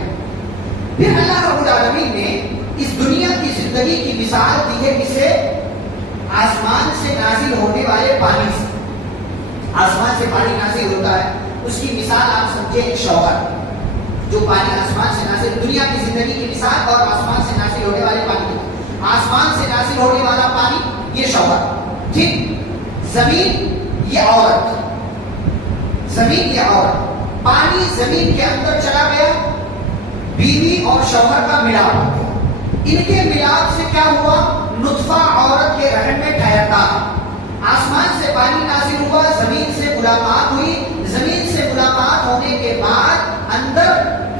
پھر اللہ رب العالمین نے اس دنیا کی زندگی کی مثال دی ہے کسے؟ آسمان سے نازل ہونے والے پانی سے. آسمان سے پانی نازل ہوتا ہے، اس کی مثال آپ سمجھے ایک شوہر جو پانی آسمان سے نازل، دنیا کی زندگی کی مثال اور آسمان سے نازل ہونے والے پانی کی. آسمان سے نازل ہونے والا پانی یہ شوہر، ٹھیک. زمین یہ عورت، زمین یہ عورت. پانی زمین کے اندر چلا گیا، بیوی اور شوہر کا ملاپ ہو گیا. ان کے ملاپ سے کیا ہوا؟ نطفہ عورت کے رحم میں ٹھہرتا ہے. آسمان سے پانی نازل ہوا، زمین سے ملاقات ہوئی، زمین سے ملاقات ہونے کے بعد اندر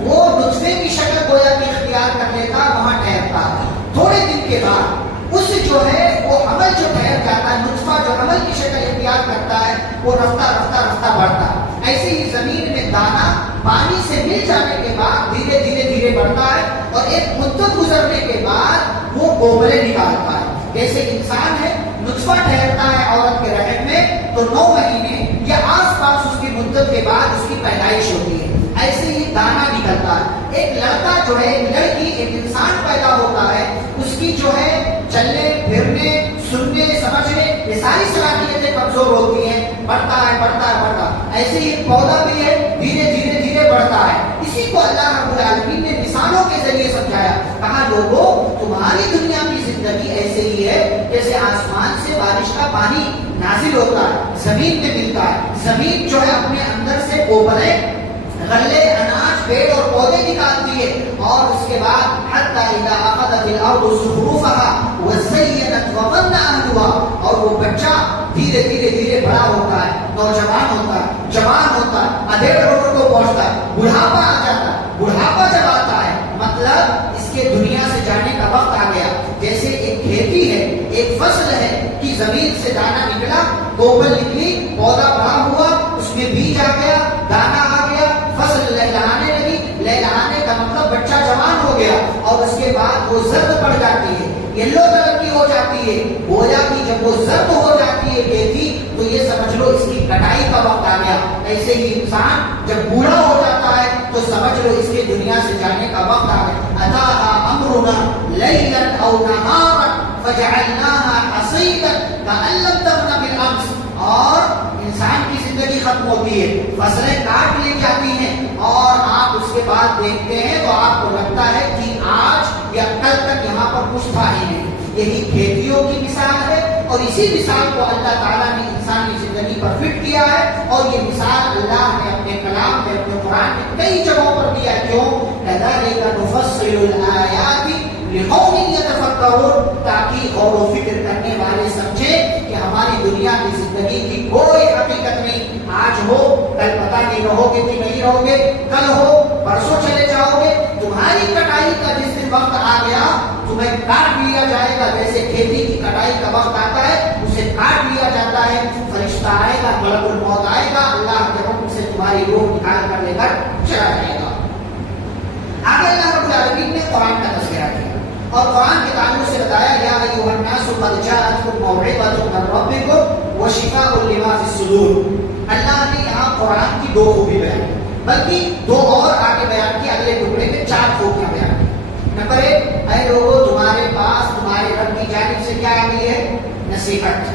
وہ نطفے کی شکل گویا کہ اختیار کر لیتا، وہاں ٹھہرتا. تھوڑے دن کے بعد اس جو ہے وہ عمل جو ٹھہر جاتا ہے، نطفہ جو عمل کی شکل اختیار کرتا ہے، وہ رفتہ رفتہ رفتہ بڑھتا ہے. ایسے ہی زمین میں دانا پانی سے مل جانے کے بعد دھیرے دھیرے دھیرے بڑھتا ہے، اور ایک مدت گزرنے کے بعد وہ گوبرے نکالتا ہے. جیسے انسان ہے، نطفہ ٹھہرتا ہے عورت کے رحم میں تو 9 مہینے یا آس پاس اس کی مدت کے بعد اس کی پیدائش ہوتی ہے. ایسے ہی دانا نکلتا ہے. ایک لڑکا جو ہے، ایک لڑکی، ایک انسان پیدا ہوتا ہے، اس کی جو ہے چلنے پھرنے سننے سمجھنے یہ ساری صلاحیتیں کمزور ہوتی ہیں. بڑھتا ہے بڑھتا ہے بڑھتا ہے. ایسے ہی ایک پودا بھی ہے، دھیرے دھیرے دھیرے بڑھتا ہے. اسی کو اللہ رب العالمین نے مثالوں کے ذریعے سمجھایا. کہا لوگوں تمہاری دنیا کی زندگی ایسے ہی ہے جیسے آسمان سے بارش کا پانی نازل ہوتا ہے، زمین میں ملتا ہے. زمین جو ہے اپنے اندر سے گوبرے، غلے، اناج، پیڑ اور پودے نکالتی ہے، اور اس کے بعد حتی اذا اخذت الارض زخرفها وزینت وظن اهلها، اور وہ بچہ دھیرے دھیرے دھیرے بڑا ہوتا ہے، نوجوان ہوتا ہے، جوان ہوتا ہے، ادھیڑ عمر کو پہنچتا ہے، بڑھاپا آ جاتا ہے۔ بڑھاپا جب آتا ہے مطلب اس کے دنیا سے جانے کا وقت آ گیا۔ جیسے ایک کھیتی ہے، ایک فصل ہے کہ زمین سے دانا نکلا، کوپل نکلی، پودا بڑا ہوا، اس میں بیج آ گیا، دانا آ گیا، فصل لہلہانے لگی، لہلہانے کا مطلب بچہ جوان ہو گیا، اور اس کے بعد وہ زرد پڑ جاتی ہے، یلو کلر کی ہو جاتی ہے۔ گویا کی جب وہ زرد ہو جاتی ہے کھیتی، تو یہ سمجھ لو اس کی کٹائی کا وقت آ گیا۔ ایسے ہی انسان جب بوڑھا ہو جاتا ہے تو سمجھ لو اس کے دنیا سے جانے کا وقت آ گیا۔ اتاها امرنا لیلا او نہارا فجعلناها حصیدا کأن لم تغن بالامس۔ اور انسان کی زندگی ختم ہوتی ہے، فصلیں کاٹ لی جاتی ہیں، اور آپ اس کے بعد دیکھتے ہیں تو آپ کو لگتا ہے کہ آج یا کل تک یہاں پر کچھ تھا ہی نہیں۔ یہی کھیتیوں کی مثال ہے، اور اسی مثال کو اللہ تعالیٰ نے انسانی زندگی پر فٹ کیا ہے، اور یہ مثال اللہ نے اپنے کلام میں، اپنے قرآن میں کئی جگہوں پر دیا ہے۔ کیوں؟ كَذَلِكَ نُفَصِّلُ الْآيَاتِ لِقَوْمٍ يَتَفَكَّرُونَ، تاکہ غور و فکر کرنے والے سمجھیں کہ ہماری دنیا کی زندگی کی کوئی حقیقت نہیں۔ آج ہو، کل پتہ نہیں رہو گے کہ نہیں رہو گے، کل ہو، پرسوں چلے جاؤ گے۔ تمہاری کٹائی کا جس دن وقت آ گیا، تمہیں کاٹ لیا جائے گا۔ جیسے کھیتی کی کٹائی کا وقت آتا ہے، اسے کاٹ لیا جاتا ہے، فرشتہ آئے گا، ملک الموت آئے گا، اللہ کے حکم سے تمہاری روح نکال کر لے کر چلا جائے گا۔ آگے اللہ رب العالمین نے قرآن کا تذکرہ کیا، اور قرآن کے تعلق سے بتایا یا ایھا الناس قد جاءتکم موعظۃ من ربکم وشفاء لما فی الصدور۔ اللہ نے یہاں قرآن کی دو خوبی بیان کی، بلکہ دو اور آگے بیان کی، اگلے ٹکڑے میں چار خوبیاں بیان کی۔ نمبر ایک، اے لوگوں تمہارے پاس تمہارے رب کی جانب سے کیا آ گئی ہے؟ نصیحت۔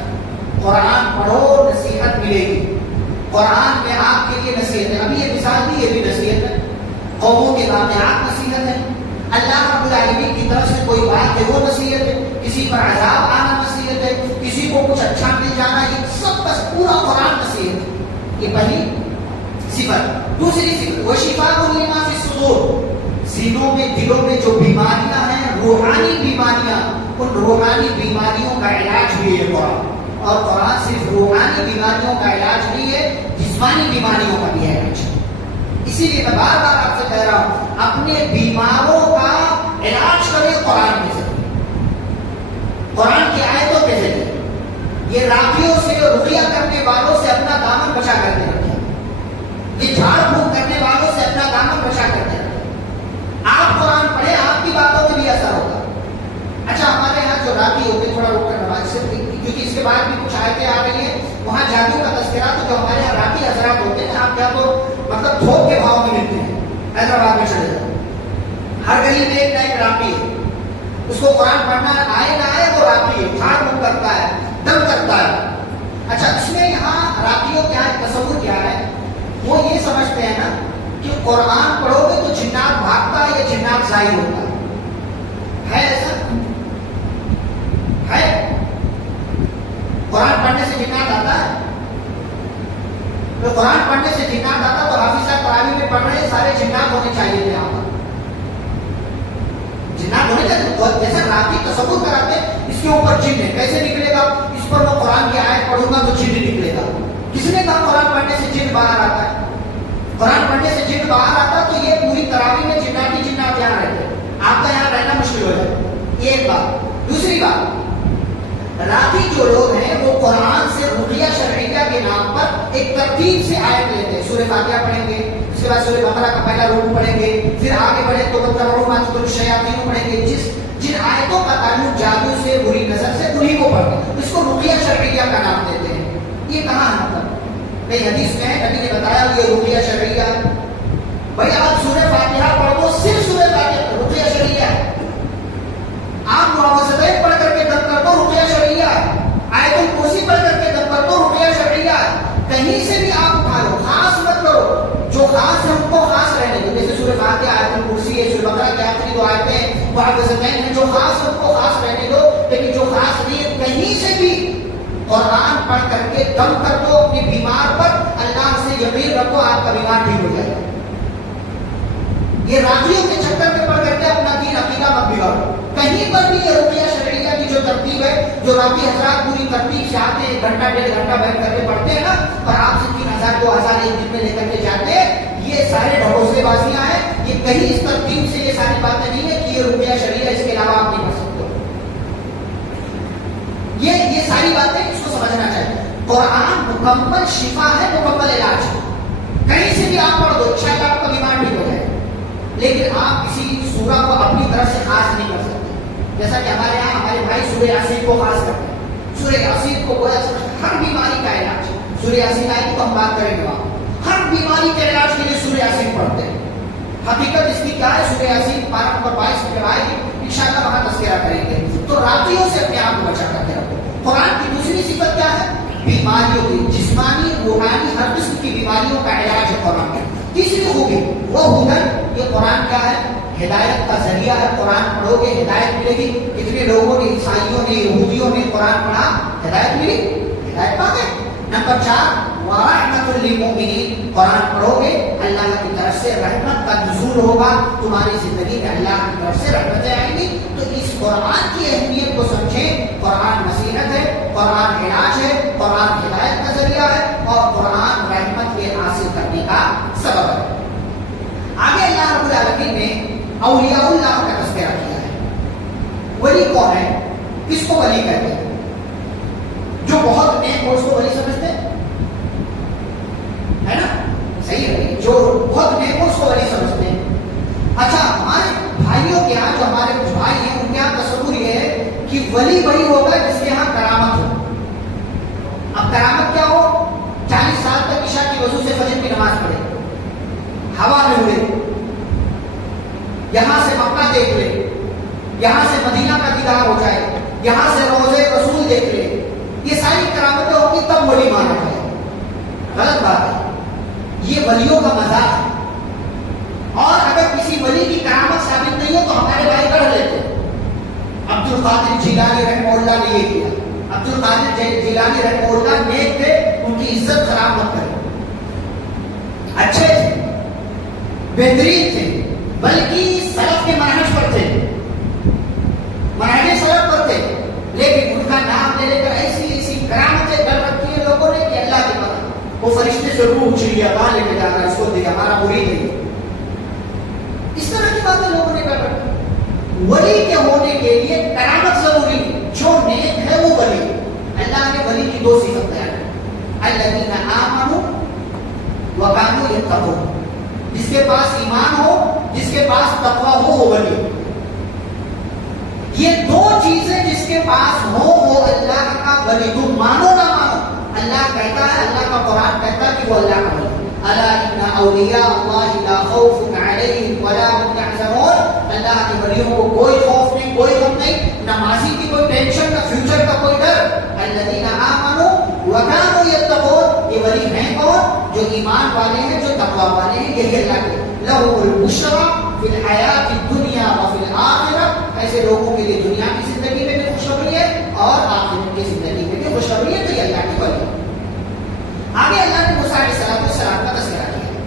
قرآن پڑھو، نصیحت ملے گی۔ قرآن میں آپ کے لیے نصیحت ہے۔ ابھی یہ مثال دی، یہ بھی نصیحت ہے۔ قوموں کے واقعات نصیحت ہے، اللہ رب العالمین کی طرف سے کوئی بات ہے وہ نصیحت ہے، کسی پر عذاب آنا نصیحت ہے، کسی کو کچھ اچھا مل جانا، یہ سب بس پورا قرآن نصیحت ہے۔ یہ پہلی صفت۔ دوسری صفت وشفاء لما فی الصدور، سینوں میں، دلوں میں جو بیماریاں ہیں، روحانی بیماریاں، ان روحانی بیماریوں کا علاج بھی ہے قرآن۔ اور قرآن صرف روحانی بیماریوں کا علاج نہیں ہے، جسمانی بیماریوں کا بھی علاج ہے۔ اسی لیے میں بار بار آپ سے کہہ رہا ہوں، اپنے بیماروں کا علاج کریں قرآن کے ذریعے، قرآن کی آیتوں کے ذریعے۔ یہ راکیوں سے، رقیہ کرنے والوں سے اپنا دامن بچا کر کے رکھیں، یہ جھاڑ پھونک کرنے والوں سے اپنا دامن بچا کر کے رکھیں۔ آپ قرآن پڑھیں، آپ کی باتوں میں بھی اثر ہوگا۔ اچھا، ہمارے یہاں جو راکی ہوتے ہیں، تھوڑا روک کر نماز سے، کیونکہ اس کے بعد بھی کچھ آیتیں آ گئی ہیں، وہاں جادو کا تذکرہ، تو جو ہمارے یہاں راکی حضرات ہوتے ہیں، آپ کیا تو مطلب تھوک کے بھاؤ میں ملتے ہیں۔ حیدرآباد میں چلے جاؤ، ہر گلی میں ایک نہ ایک راکی ہے، اس کو قرآن پڑھنا آئے نہ آئے وہ راکی ہے، جھاڑ پھونک کرتا ہے، دم کرتا ہے۔ اچھا، اس میں یہاں راکیوں کیا ہے، تصور کیا ہے؟ وہ یہ سمجھتے ہیں نا کہ قرآن پڑھو گے تو جنات بھاگتا ہے یا جنات ظاہر ہوتا ہے ایسا؟ ہے؟ قرآن پڑھنے سے جنات آتا ہے؟ تو قرآن پڑھنے سے جنات آتا تو حافظ صاحب تراویح میں پڑھ رہے سارے جنات ہونے چاہیے تھے یہاں پر، جنات ہونے چاہیے۔ جیسا راکی تصور کراتے اس کے اوپر جن ہے، کیسے نکلے گا؟ اس پر میں قرآن کی آیت پڑھوں گا تو جن نکلے گا۔ کس نے کہا قرآن پڑھنے سے جن باہر آتا ہے؟ قرآن پڑھنے سے جن باہر آتا تو یہ پوری تراویح میں جنات ہی جنات یہاں رہتے، آپ کا یہاں رہنا مشکل ہو جائے۔ یہ ایک بات۔ دوسری بات، راکی جو لوگ ہیں وہ قرآن سے رقیہ شرعیہ کے نام پر ایک ترتیب سے آیت لیتے ہیں، سورہ فاتحہ پڑھیں گے، اس کے بعد سورہ بقرہ کا پہلا رکوع پڑھیں گے، پھر آگے بڑھے تو تضرعوا الشیاطین پڑھیں گے۔ جن آیتوں کا تعلق جادو سے، بری نظر سے، انہیں کو پڑھتے ہیں، اس کو رقیہ شرعیہ کا نام دیتے ہیں۔ یہ کہاں ہے مطلب؟ کئی حدیث میں نبی نے بتایا یہ رقیہ شرعیہ ہے۔ بھائی آپ سورہ فاتحہ پڑھ دو، صرف سورہ فاتحہ رقیہ شرعیہ ہے۔ آپ معوذتین پڑھ کر کے دم کر دو، رقیہ شرعیہ ہے۔ آیت الکرسی پڑھ کر کے دم کر دو، رقیہ شرعیہ ہے۔ کہیں سے بھی آپ اٹھا لو، خاص مت کرو، جو خاص ہے ان کو خاص رہنے دو۔ جیسے سورہ فاتحہ، آیت الکرسی ہے، سورہ بقرہ کی آخری دو آیتیں معوذتین ہیں، جو خاص ہے ان کو خاص رہنے دو، لیکن جو خاص نہیں ہے کہیں سے بھی قرآن پڑھ کر کے دم کر دو اپنی بیمار پر، اللہ سے یقین رکھو آپ کا بیمار ٹھیک ہو جائے گا۔ یہ راکیوں کے چکر میں پڑھ کر کے اپنا دین عقیدہ مت بگاڑو۔ کہیں پر بھی یہ رقیہ شرعیہ کی جو ترتیب ترتیب ہے جو راتی حضرات پوری ترتیب سے آتے ہیں, 1 گھنٹہ 1.5 گھنٹہ بیٹھ کر کے پڑھتے ہیں نا, اور آپ سے 3000 2000 ایک دن میں لے کر کے جاتے ہیں, یہ سارے ڈھوسے بازیاں ہیں. یہ کہیں اس ترتیب سے یہ ساری باتیں نہیں ہے کہ یہ رقیہ شریعہ اس کے علاوہ آپ نہیں کر سکتے. یہ ساری باتیں اس کو سمجھنا چاہیے. قرآن مکمل شفا ہے, مکمل علاج ہے. کہیں سے بھی آپ پڑھ دو شاید آپ کا بیمار ٹھیک ہو جائے, لیکن آپ کسی سورہ کو اپنی طرف سے خاص نہیں کر سکتے. جیسا کہ ہمارے یہاں ہمارے بھائی سورہ یاسین کو خاص کرتے ہیں. سورہ یاسین کو گویا ہر بیماری کا علاج. سورہ یاسین آئی تو ہم بات کریں گے, ہر بیماری کے علاج کے لیے سورہ یاسین پڑھتے ہیں. حقیقت اس کی کیا ہے, سورہ یاسین پارہ نمبر 22 میں آئے گی, انشاءاللہ وہاں تذکرہ کریں گے. تو راتیوں سے اپنے آپ کو بچا کر کے رکھو. قرآن کی دوسری صفت کیا ہے, بیماریوں کی, جسمانی روحانی ہر قسم کی بیماریوں کا علاج ہے قرآن کا. تیسری خوبی وہ ہدن, یہ قرآن کیا ہے, ہدایت کا ذریعہ ہے. قرآن پڑھو گے ہدایت ملے گی. کتنے لوگوں نے, عیسائیوں نے, یہودیوں نے قرآن پڑھا, ہدایت ملی, ہدایت پا گئے. نمبر 4 ورحمۃ للمؤمنین, قرآن پڑھو گے اللہ کی طرف سے رحمت کا نزول ہوگا تمہاری زندگی میں, اللہ کی طرف سے رحمتیں آئیں گی. تو اس قرآن کی اہمیت کو سمجھیں. قرآن نصیحت ہے, قرآن علاج ہے, قرآن ہدایت کا ذریعہ ہے, اور قرآن رحمت کے حاصل کرنے کا سبب ہے. آگے اللہ رب العالمین نے اولیاء اللہ کا تذکرہ کیا ہے. ولی کون ہے, کس کو ولی کہتے ہیں؟ جو بہت نیک ہو اس کو ولی سمجھتے ہیں, ہے نا, صحیح ہے, جو بہت نیک ہو اس کو ولی سمجھتے ہیں. اچھا, ہمارے بھائیوں کے یہاں, جو ہمارے کچھ بھائی ہیں, ان کے یہاں تصور یہ ہے کہ ولی وہی ہوگا جس کے یہاں کرامت ہو. اب کرامت کیا ہو, 40 سال تک عشاء کی وضو سے فجر کی نماز پڑھے, ہوا میں اڑے, یہاں سے مکہ دیکھ لے, یہاں سے مدینہ کا دیدار ہو جائے, یہاں سے روضے رسول دیکھ لے, یہ ساری کرامتیں ہوگی تب ولی مانا جائے. غلط بات ہے, یہ ولیوں کا مذاق ہے. اور اگر کسی ولی کی کرامت ثابت نہیں ہو تو ہمارے بھائی کر لیتے. عبد القادر جیلانی رحمہ اللہ نے یہ کیا. عبد القادر جیلانی رحمہ اللہ نیک تھے, ان کی عزت خراب مت کرے, اچھے تھے, بہترین تھے, بلکہ سلف کے منہج پر تھے, منہج سلف پر تھے, لیکن ان کا نام لے کر ایسی ایسی کرامتیں کر رکھی ہیں لوگوں نے کہ اللہ کے پتہ. وہ فرشتے سے روح اچھ لیا, کہاں لے کے جا رہا ہے, اس کو دے, ہمارا مرید ہے. اس طرح کی باتیں لوگوں نے کر رکھی. ولی کے ہونے کے لیے کرامت ضروری ہے. جو نیک ہے وہ ولی. اللہ نے ولی کی 2 صفت بیان کی, الذین آمنوا وکانوا یتقون, جس کے پاس ایمان ہو, جس کے پاس تقوی ہو, وہ ولی. یہ 2 چیزیں جس کے پاس ہو وہ اللہ کا ولی. تم مانو نہ مانو, اللہ کہتا ہے, اللہ کا قرآن کہتا ہے کہ وہ اللہ کا ولی. الا ان اولیاء اللہ لا خوف علیہم ولا هم يحزنون, اللہ کے ولیوں کو کوئی خوف نہیں, کوئی غم نہیں, نہ ماضی کی کوئی ٹینشن, نہ فیوچر کا کوئی ڈر. الذین آمنوا وکانوا یتقون, یہ ولی ہیں کون, جو ایمان والے ہیں, جو تقوی والے ہیں, یہی اللہ کے. لهم البشرى فی الحیات الدنیا وفی الآخرہ, ایسے لوگوں کے لیے دنیا کی زندگی میں بھی خوشخبری ہے اور آخرت کی زندگی میں بھی خوشخبری ہے. تو یہ اللہ کی ولی. آگے اللہ نے موسیٰ علیہ السلام کا تذکرہ کیا.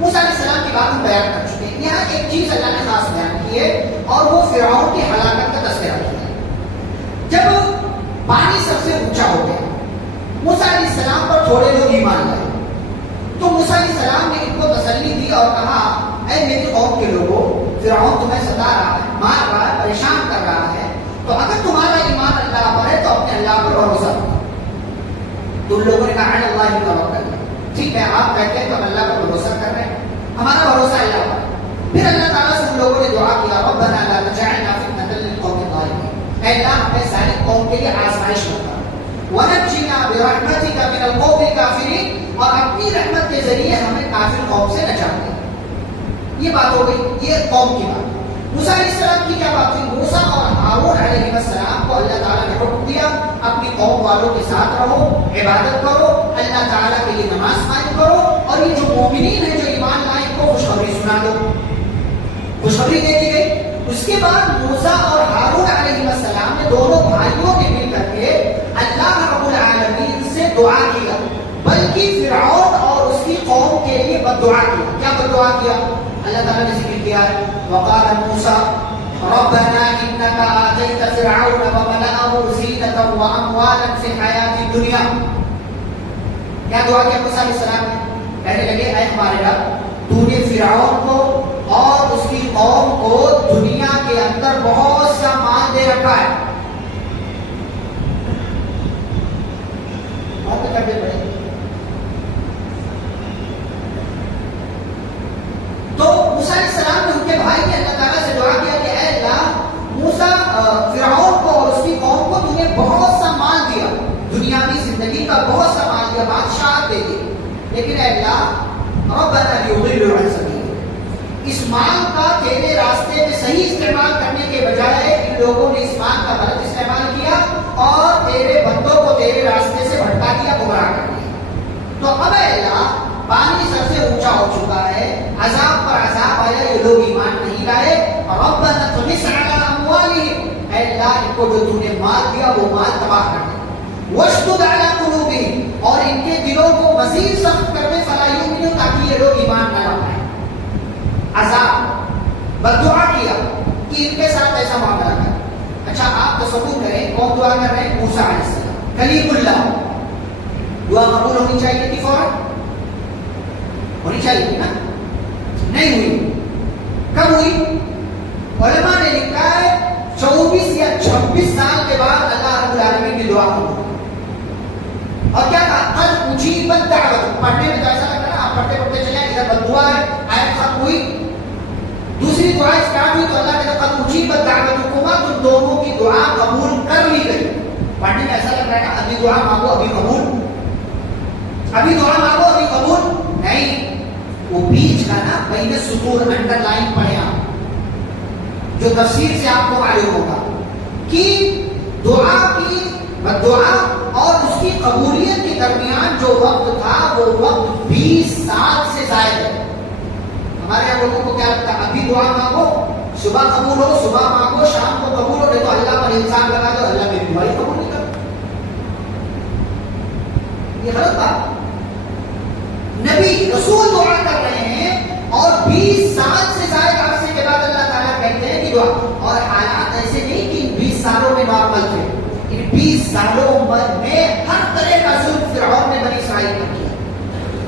موسیٰ علیہ السلام کی بات ہم بیان کر چکے ہیں. یہاں ایک چیز اللہ نے خاص بیان کی ہے, اور وہ فرعون کی ہلاکت کا تذکرہ کیا ہے. جب پانی سب سے اونچا ہو گیا, موسیٰ علیہ السلام پر تھوڑے لوگ ایمان لائے, تو موسیٰ علیہ السلام نے ان کو تسلی دی اور کہا, اے میری قوم کے لوگوں, فرعون تمہیں ستا رہا ہے, مار رہا ہے, پریشان کر رہا ہے, تو اگر تمہارا ایمان اللہ پر ہے تو اپنے اللہ پر بھروسہ کرو. تو ان لوگوں نے کہا اللہ ہی توکل, ٹھیک ہے آپ کہتے ہیں تو ہم اللہ پر بھروسہ کر رہے ہیں, ہمارا بھروسہ اللہ پر. پھر اللہ تعالیٰ سے ان لوگوں نے دعا کیا, ربنا لا تجعلنا فتنة للقوم الظالمین, اے اللہ ہمیں ظالم قوم کے لیے آزمائش بنا, ونجنا برحمتک من القوم الکافرین, اور اپنی رحمت کے ذریعے ہمیں کافر قوم سے نجات دے. یہ بات ہو گئی, یہ قوم کی بات. موسیٰ علیہ السلام کی کیا بات ہوئی؟ موسیٰ اور ہارون علیہ السلام کو اللہ تعالیٰ نے حکم دیا, اپنی قوم والوں کے ساتھ رہو, عبادت کرو, اللہ تعالیٰ کے لیے نماز قائم کرو, اور یہ جو مومنین ہیں, جو ایمان لائے, ان کو خوشخبری سنا دو. خوشخبری دے دی گئی. اس کے بعد موسیٰ اور ہارون علیہ السلام نے, دونوں بھائیوں نے مل کر کے اللہ رب العالمین سے دعا کیا, بلکہ فرعون اور اس کی قوم کے لیے بد دعا کیا. کیا بد دعا کیا؟ اللہ تعالیٰ نے ذکر کیا ہے, وقال موسیٰ ربنا انك آتيت فرعون وملأه زینة واموالا فی الحیاۃ الدنیا. کیا دعا کیا موسیٰ علیہ السلام نے؟ کہنے لگے اے ہمارے رب تو نے فرعون کو اور اس کی قوم کو دنیا کے اندر بہت سا مال دے رکھا ہے. بات کرتے پڑے تو موسیٰ علیہ السلام نے ان کے بھائی نے اللہ تعالیٰ سے دعا کیا کہ اے اللہ موسیٰ فرعون کو اور اس کی قوم کو تو نے بہت سا مال دیا, دنیاوی زندگی کا بہت سا مال دیا, بادشاہ دے دی, لیکن اے اللہ ربنا لیضلوا عن سبیلک, اس مال کا تیرے راستے میں صحیح استعمال کرنے کے بجائے ان لوگوں نے اس مال کا غلط استعمال کیا اور تیرے بندوں کو تیرے راستے سے بھٹکا دیا, گمراہ کر دیا. تو اب اے اللہ پانی سب سے اونچا ہو چکا ہے, عذاب پر عذاب آیا, یہ لوگ ایمان نہیں لائے. ربنا طمس علی اموالہم, اے اللہ ان کو جو تو نے مال دیا وہ مال تباہ کر دے. واشدد علی قلوبہم, اور ان کے دلوں کو مزید سخت کر دے, فلا یؤمنوا, تاکہ یہ لوگ ایمان نہ لائیں. عذاب بددعا کیا کہ ان کے ساتھ ایسا معاملہ کر. اچھا آپ تصور کریں کون دعا کر رہے ہیں؟ موسیٰ علیہ السلام کلیم اللہ. دعا قبول ہونی چاہیے تھی فوراً, ہونی چاہیے تھی نا, نہیں ہوئی. کب ہوئی؟ علماء نے لکھا ہے 24 یا 26 سال کے بعد اللہ رب العالمین کی دعا قبول. اور کیا کہا؟ قد اجیبت دعوت. پڑھنے میں تو ایسا لگتا ہے نا, آپ پڑھتے پڑھتے چلے ادھر بددعا ہے, آیت ختم ہوئی, دوسری دعا اسٹارٹ ہوئی تو اللہ کہتا قد اجیبت دعوتکما, تم دونوں کی دعا قبول کر لی گئی. پڑھنے میں ایسا لگ رہا ہے نا ابھی دعا مانگو ابھی قبول, ابھی دعا مانگو ابھی قبول نہیں. وہ بیچ کا نا بین سطور انڈر لائن پڑھے آپ, جو تفسیر سے آپ کو معلوم ہوگا کہ دعا کی بددعا اور اس کی قبولیت کے درمیان جو وقت تھا وہ وقت 20 سال سے زائد ہے. ہمارے یہاں لوگوں کو کیا لگتا ہے ابھی دعا مانگو صبح قبول ہو, صبح مانگو شام کو قبول ہو, نہیں تو اللہ پر الزام لگا دو اللہ میری دعا ہی قبول نہیں کرتا. یہ غلط بات. نبی رسول دعا کر رہے ہیں اور 20 سال سے زائد عرصے کے بعد اللہ تعالیٰ کہتے ہیں کہ دعا. اور حالات ایسے نہیں کہ ان 20 سالوں میں نارمل تھے, ان 20 سالوں میں ہر طرح کا ظلم فرعون نے بنی اسرائیل پر کیا,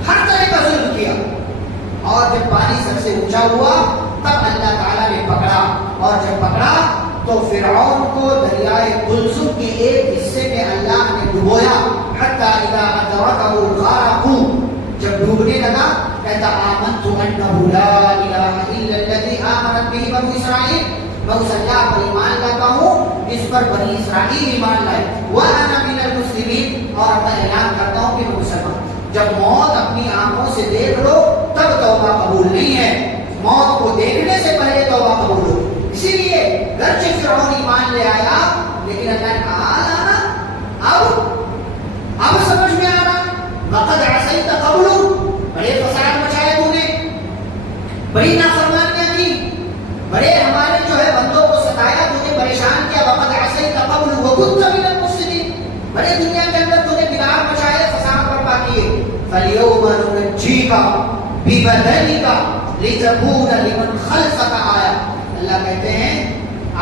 ہر طرح کا ظلم کیا. اور جب پانی سب سے اونچا ہوا تب اللہ تعالیٰ نے پکڑا, اور جب پکڑا تو فرعون کو دریائے قلزم کے ایک حصے میں اللہ نے ڈبویا. حتی اذا ادرکہ الغرق, جب ڈوبنے لگا کہتا آمنت انہ لا الہ الا الذی آمنت بہ بنو اسرائیل, میں اس اللہ پر ایمان لاتا ہوں اس پر بنی اسرائیل ایمان لائے. وانا من المسلمین, اور میں اعلان کرتا ہوں کہ میں مسلمان. جب موت اپنی آنکھوں سے دیکھ لو تب توبہ قبول نہیں ہے, موت کو دیکھنے سے پہلے توبہ قبول ہو. اسی لیے گرچہ فرعون ایمان لے آیا لیکن اللہ نے کہا لانا اب سمجھ میں آنا وقد عصیت قبل, بڑے فساد مچائے تو نے, بڑی نافرمانیاں کی, بڑے ہمارے جو ہے بندوں کو ستایا, تو نے پریشان کیا. وقد عصیت قبل وکنت من المفسدین, بڑے دنیا کے اندر تو نے بگاڑ مچائے, فساد برپا کیے. فالیوم ننجیک ببدنک لتکون لمن خلفک آیہ. اللہ کہتے ہیں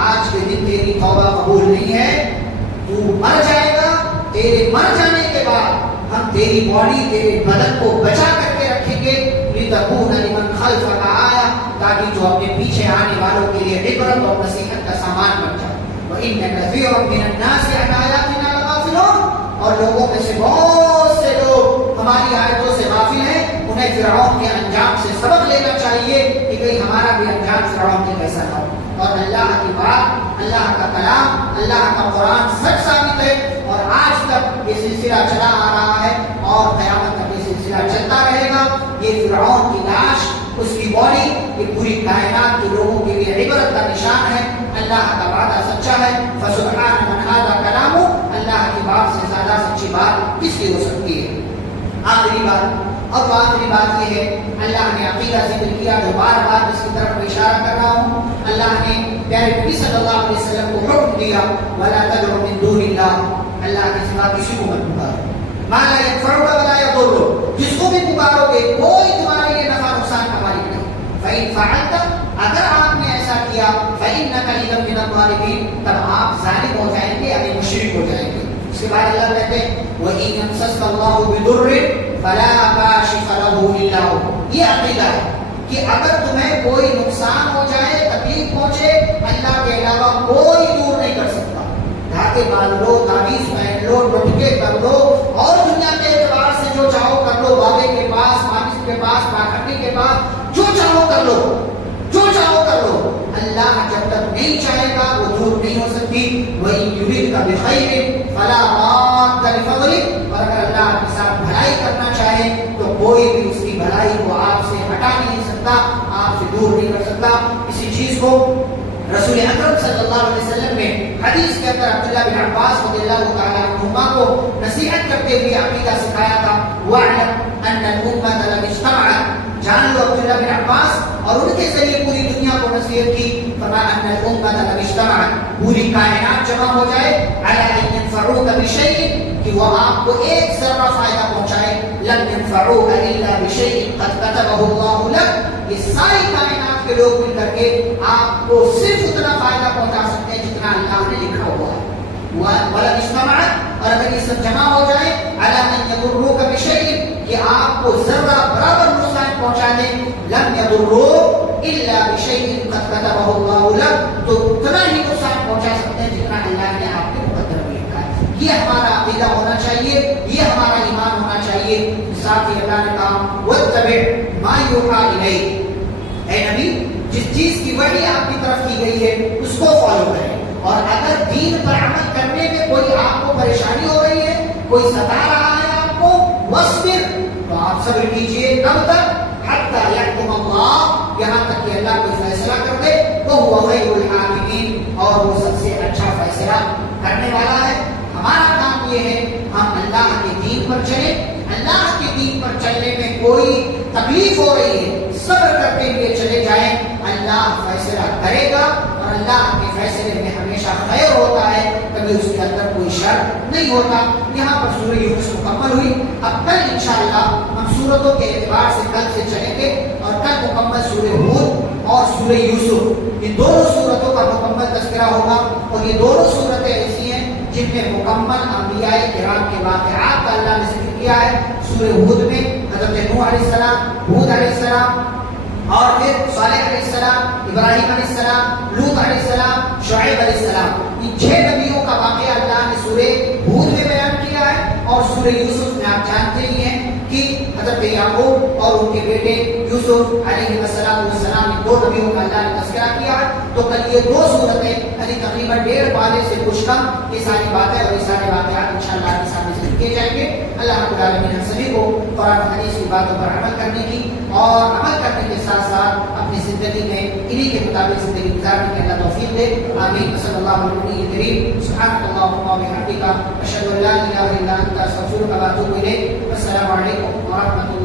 آج کے دن تیری توبہ قبول نہیں ہے, تو مر جائے گا, تیرے مر جانے کے بعد ہم تیری باڈی تیرے بدن کو بچا کر کے رکھیں گے. لتکون لمن خلفک آیہ, تاکہ جو اپنے پیچھے آنے والوں کے لیے عبرت اور نصیحت کا سامان بن جائے. وَإِنَّ كَثِيرًا مِنَ النَّاسِ عَنْ آيَاتِنَا لَغَافِلُونَ, اور لوگوں میں سے بہت سے لوگ ہماری آیتوں سے غافل ہیں. انہیں فرعون کے انجام سے سبق لینا چاہیے کہ کہیں ہمارا بھی انجام فرعون کے کیسا تھا. اور اللہ کی بات, اللہ کا کلام, اللہ کا قرآن سچ ثابت ہے, اور آج تک یہ سلسلہ چلا آ رہا ہے اور قیامت تک یہ سلسلہ چلتا رہے گا. یہ فرعون کی لاش, اس کی باڈی, یہ پوری کائنات کے لوگوں کے لیے عبرت کا نشان ہے. اللہ کا وعدہ سچا ہے. فسبحان من ھذا کلام, اللہ کی بات سے زیادہ سچی بات کس کی ہو سکتی ہے. آخری بات, اور آخری بات یہ ہے, اللہ نے عقیدہ ذکر کیا جو بار بار اس کی طرف میں اشارہ کر رہا ہوں. اللہ نے پیارے نبی صلی اللہ علیہ وسلم کو حکم دیا ولا تدعوا من دون اللہ, اللہ کے سوا کسی کو مت پکارو. ما لا ينفعك ولا يضرك, جس کو بھی پکارو گے کوئی تمہارے لیے نفع نقصان کا مالک نہیں. فإن فعلت, اگر آپ نے ایسا کیا, فإن فإنك إذا من الظالمين، تب آپ ظالم ہو جائیں گے یعنی مشرک ہو جائیں گے. اس کے بعد اللہ کہتے ہیں وَإِن يَمْسَسْكَ اللَّهُ بِضُرٍّ فَلَا كَاشِفَ لَهُ إِلَّا هُوَ. یہ عقیدہ ہے کہ اگر تمہیں کوئی نقصان ہو جائے، تکلیف پہنچے، اللہ کے علاوہ کوئی دور نہیں کر سکتا. دھاگے باندھ لو، تعویذ پہن لو، ٹوٹکے کر لو، اور دنیا کے اعتبار سے جو چاہو کر لو، بابے کے پاس، مانس کے پاس، پاکھنڈی کے پاس، جو چاہو کر لو، جو چاہو کر لو، اللہ جب تک نہیں چاہے گا وہ دور نہیں ہو سکتی. وَإِن يُرِدْكَ بِخَيْرٍ فَلَا رَادَّ لِفَضْلِهِ. اور اگر اللہ آپ کے ساتھ بھلائی کرنا چاہے تو کوئی بھی اس کی بھلائی کو آپ سے ہٹا نہیں سکتا، آپ سے دور نہیں کر سکتا. اسی چیز کو رسول اکرم صلی اللہ علیہ وسلم نے حدیث کے اندر عبداللہ بن عباس رضی اللہ تعالیٰ عنہما کو نصیحت کرتے ہوئے عقیدہ سکھایا تھا. وَاعْلَمْ أَنَّ الْأُمَّةَ لَوْ اجْتَمَعَتْ. جان لو عبداللہ بن عباس اور ان کے ذریعے پوری دنیا کو نصیحت کی. فرمایا ان الامة لو اجتمعت، پوری کائنات جمع ہو جائے، علی ان ينفعوك بشيء، کہ وہ آپ کو ایک ذرہ فائدہ پہنچائے، لم ينفعوك الا بشيء قد كتبه الله لك. یہ ساری کائنات کے لوگ مل کر کے آپ کو صرف اتنا فائدہ پہنچا سکتے ہیں جتنا اللہ نے لکھا ہوا ہے. ولو اجتمعت، اور اگر یہ سب جمع ہو جائے، علی ان يضروك بشيء، کہ آپ کو ذرہ برابر نقصان پہنچا دیں، لم يضروك الا بشيء قد كتبه الله لك، تو اتنا ہی نقصان پہنچا سکتے ہیں جتنا اللہ نے آپ کے مقدر میں لکھا ہے. یہ ہمارا عقیدہ ہونا چاہیے، یہ ہمارا ایمان ہونا چاہیے. ساتھ ہی اللہ نے کہا واتبع ما یوحى الیک، اے نبی جس چیز کی وحی آپ کی طرف کی گئی ہے اس کو فالو کریں. اور اگر دین پر عمل کرنے میں کوئی آپ کو پریشانی ہو رہی ہے، کوئی ستا رہا ہے آپ کو، واصبر، تو آپ صبر کیجئے. کب تک؟ حتی یحکم اللہ، یہاں تک کہ اللہ کوئی فیصلہ کر دے. وہو خیر الحاکمین، اور وہ سب سے اچھا فیصلہ کرنے والا ہے. ہمارا کام یہ ہے ہم اللہ کے دین پر چلیں. اللہ کے دین پر چلنے میں کوئی تکلیف ہو رہی ہے، صبر کرتے ہوئے چلے جائیں. اللہ فیصلہ کرے گا، اور اللہ کے فیصلے میں ہمیشہ خیر ہوتا ہے، کبھی اس کے اندر کوئی شر نہیں ہوتا. یہاں پر سورہ یونس مکمل ہوئی. اب کل انشاءاللہ ہم سورتوں کے اعتبار سے کل سے چلیں گے، اور کل مکمل سورہ ہود اور سورہ یوسف، یہ دونوں سورتوں کا مکمل تذکرہ ہوگا. اور یہ دونوں سورتیں ایسی ہیں جن میں مکمل انبیاء کرام کے واقعات کا اللہ نے ذکر کیا ہے. سورہ ہود میں حضرت نوح علیہ السلام، ہود علیہ السلام، اور پھر صالح علیہ السلام، ابراہیم علیہ السلام، لوط علیہ السلام، شعیب علیہ السلام. ان 6 نبیوں کا واقعہ اللہ نے سورہ ہود میں بیان کیا ہے. اور سورہ یوسف میں آپ جانتے ہی ہیں کہ حضرت یعقوب اور ان کے بیٹے یوسف علیہ السلام ان 2 نبیوں کا اللہ نے تذکرہ کیا ہے. تو کل یہ 2 صورتیں یعنی تقریباً 1.5 پارے سے کچھ کم یہ ساری باتیں اور یہ سارے واقعات انشاءاللہ آپ کے سامنے ذکر کیے جائیں گے. اللہ رب العالمین ہم سبھی کو قرآن و حدیث کی باتوں پر عمل کرنے کی اور عمل کرنے کے ساتھ ساتھ اپنی زندگی میں انہی کے مطابق زندگی گزارنے کی اللہ توفیق دے. آمین. صلی اللہ علیہ وسلم. سبحانک اللہم و بحمدک، اشہد ان لا الہ الا انت، استغفرک و اتوب الیک. السلام علیکم ورحمۃ اللہ.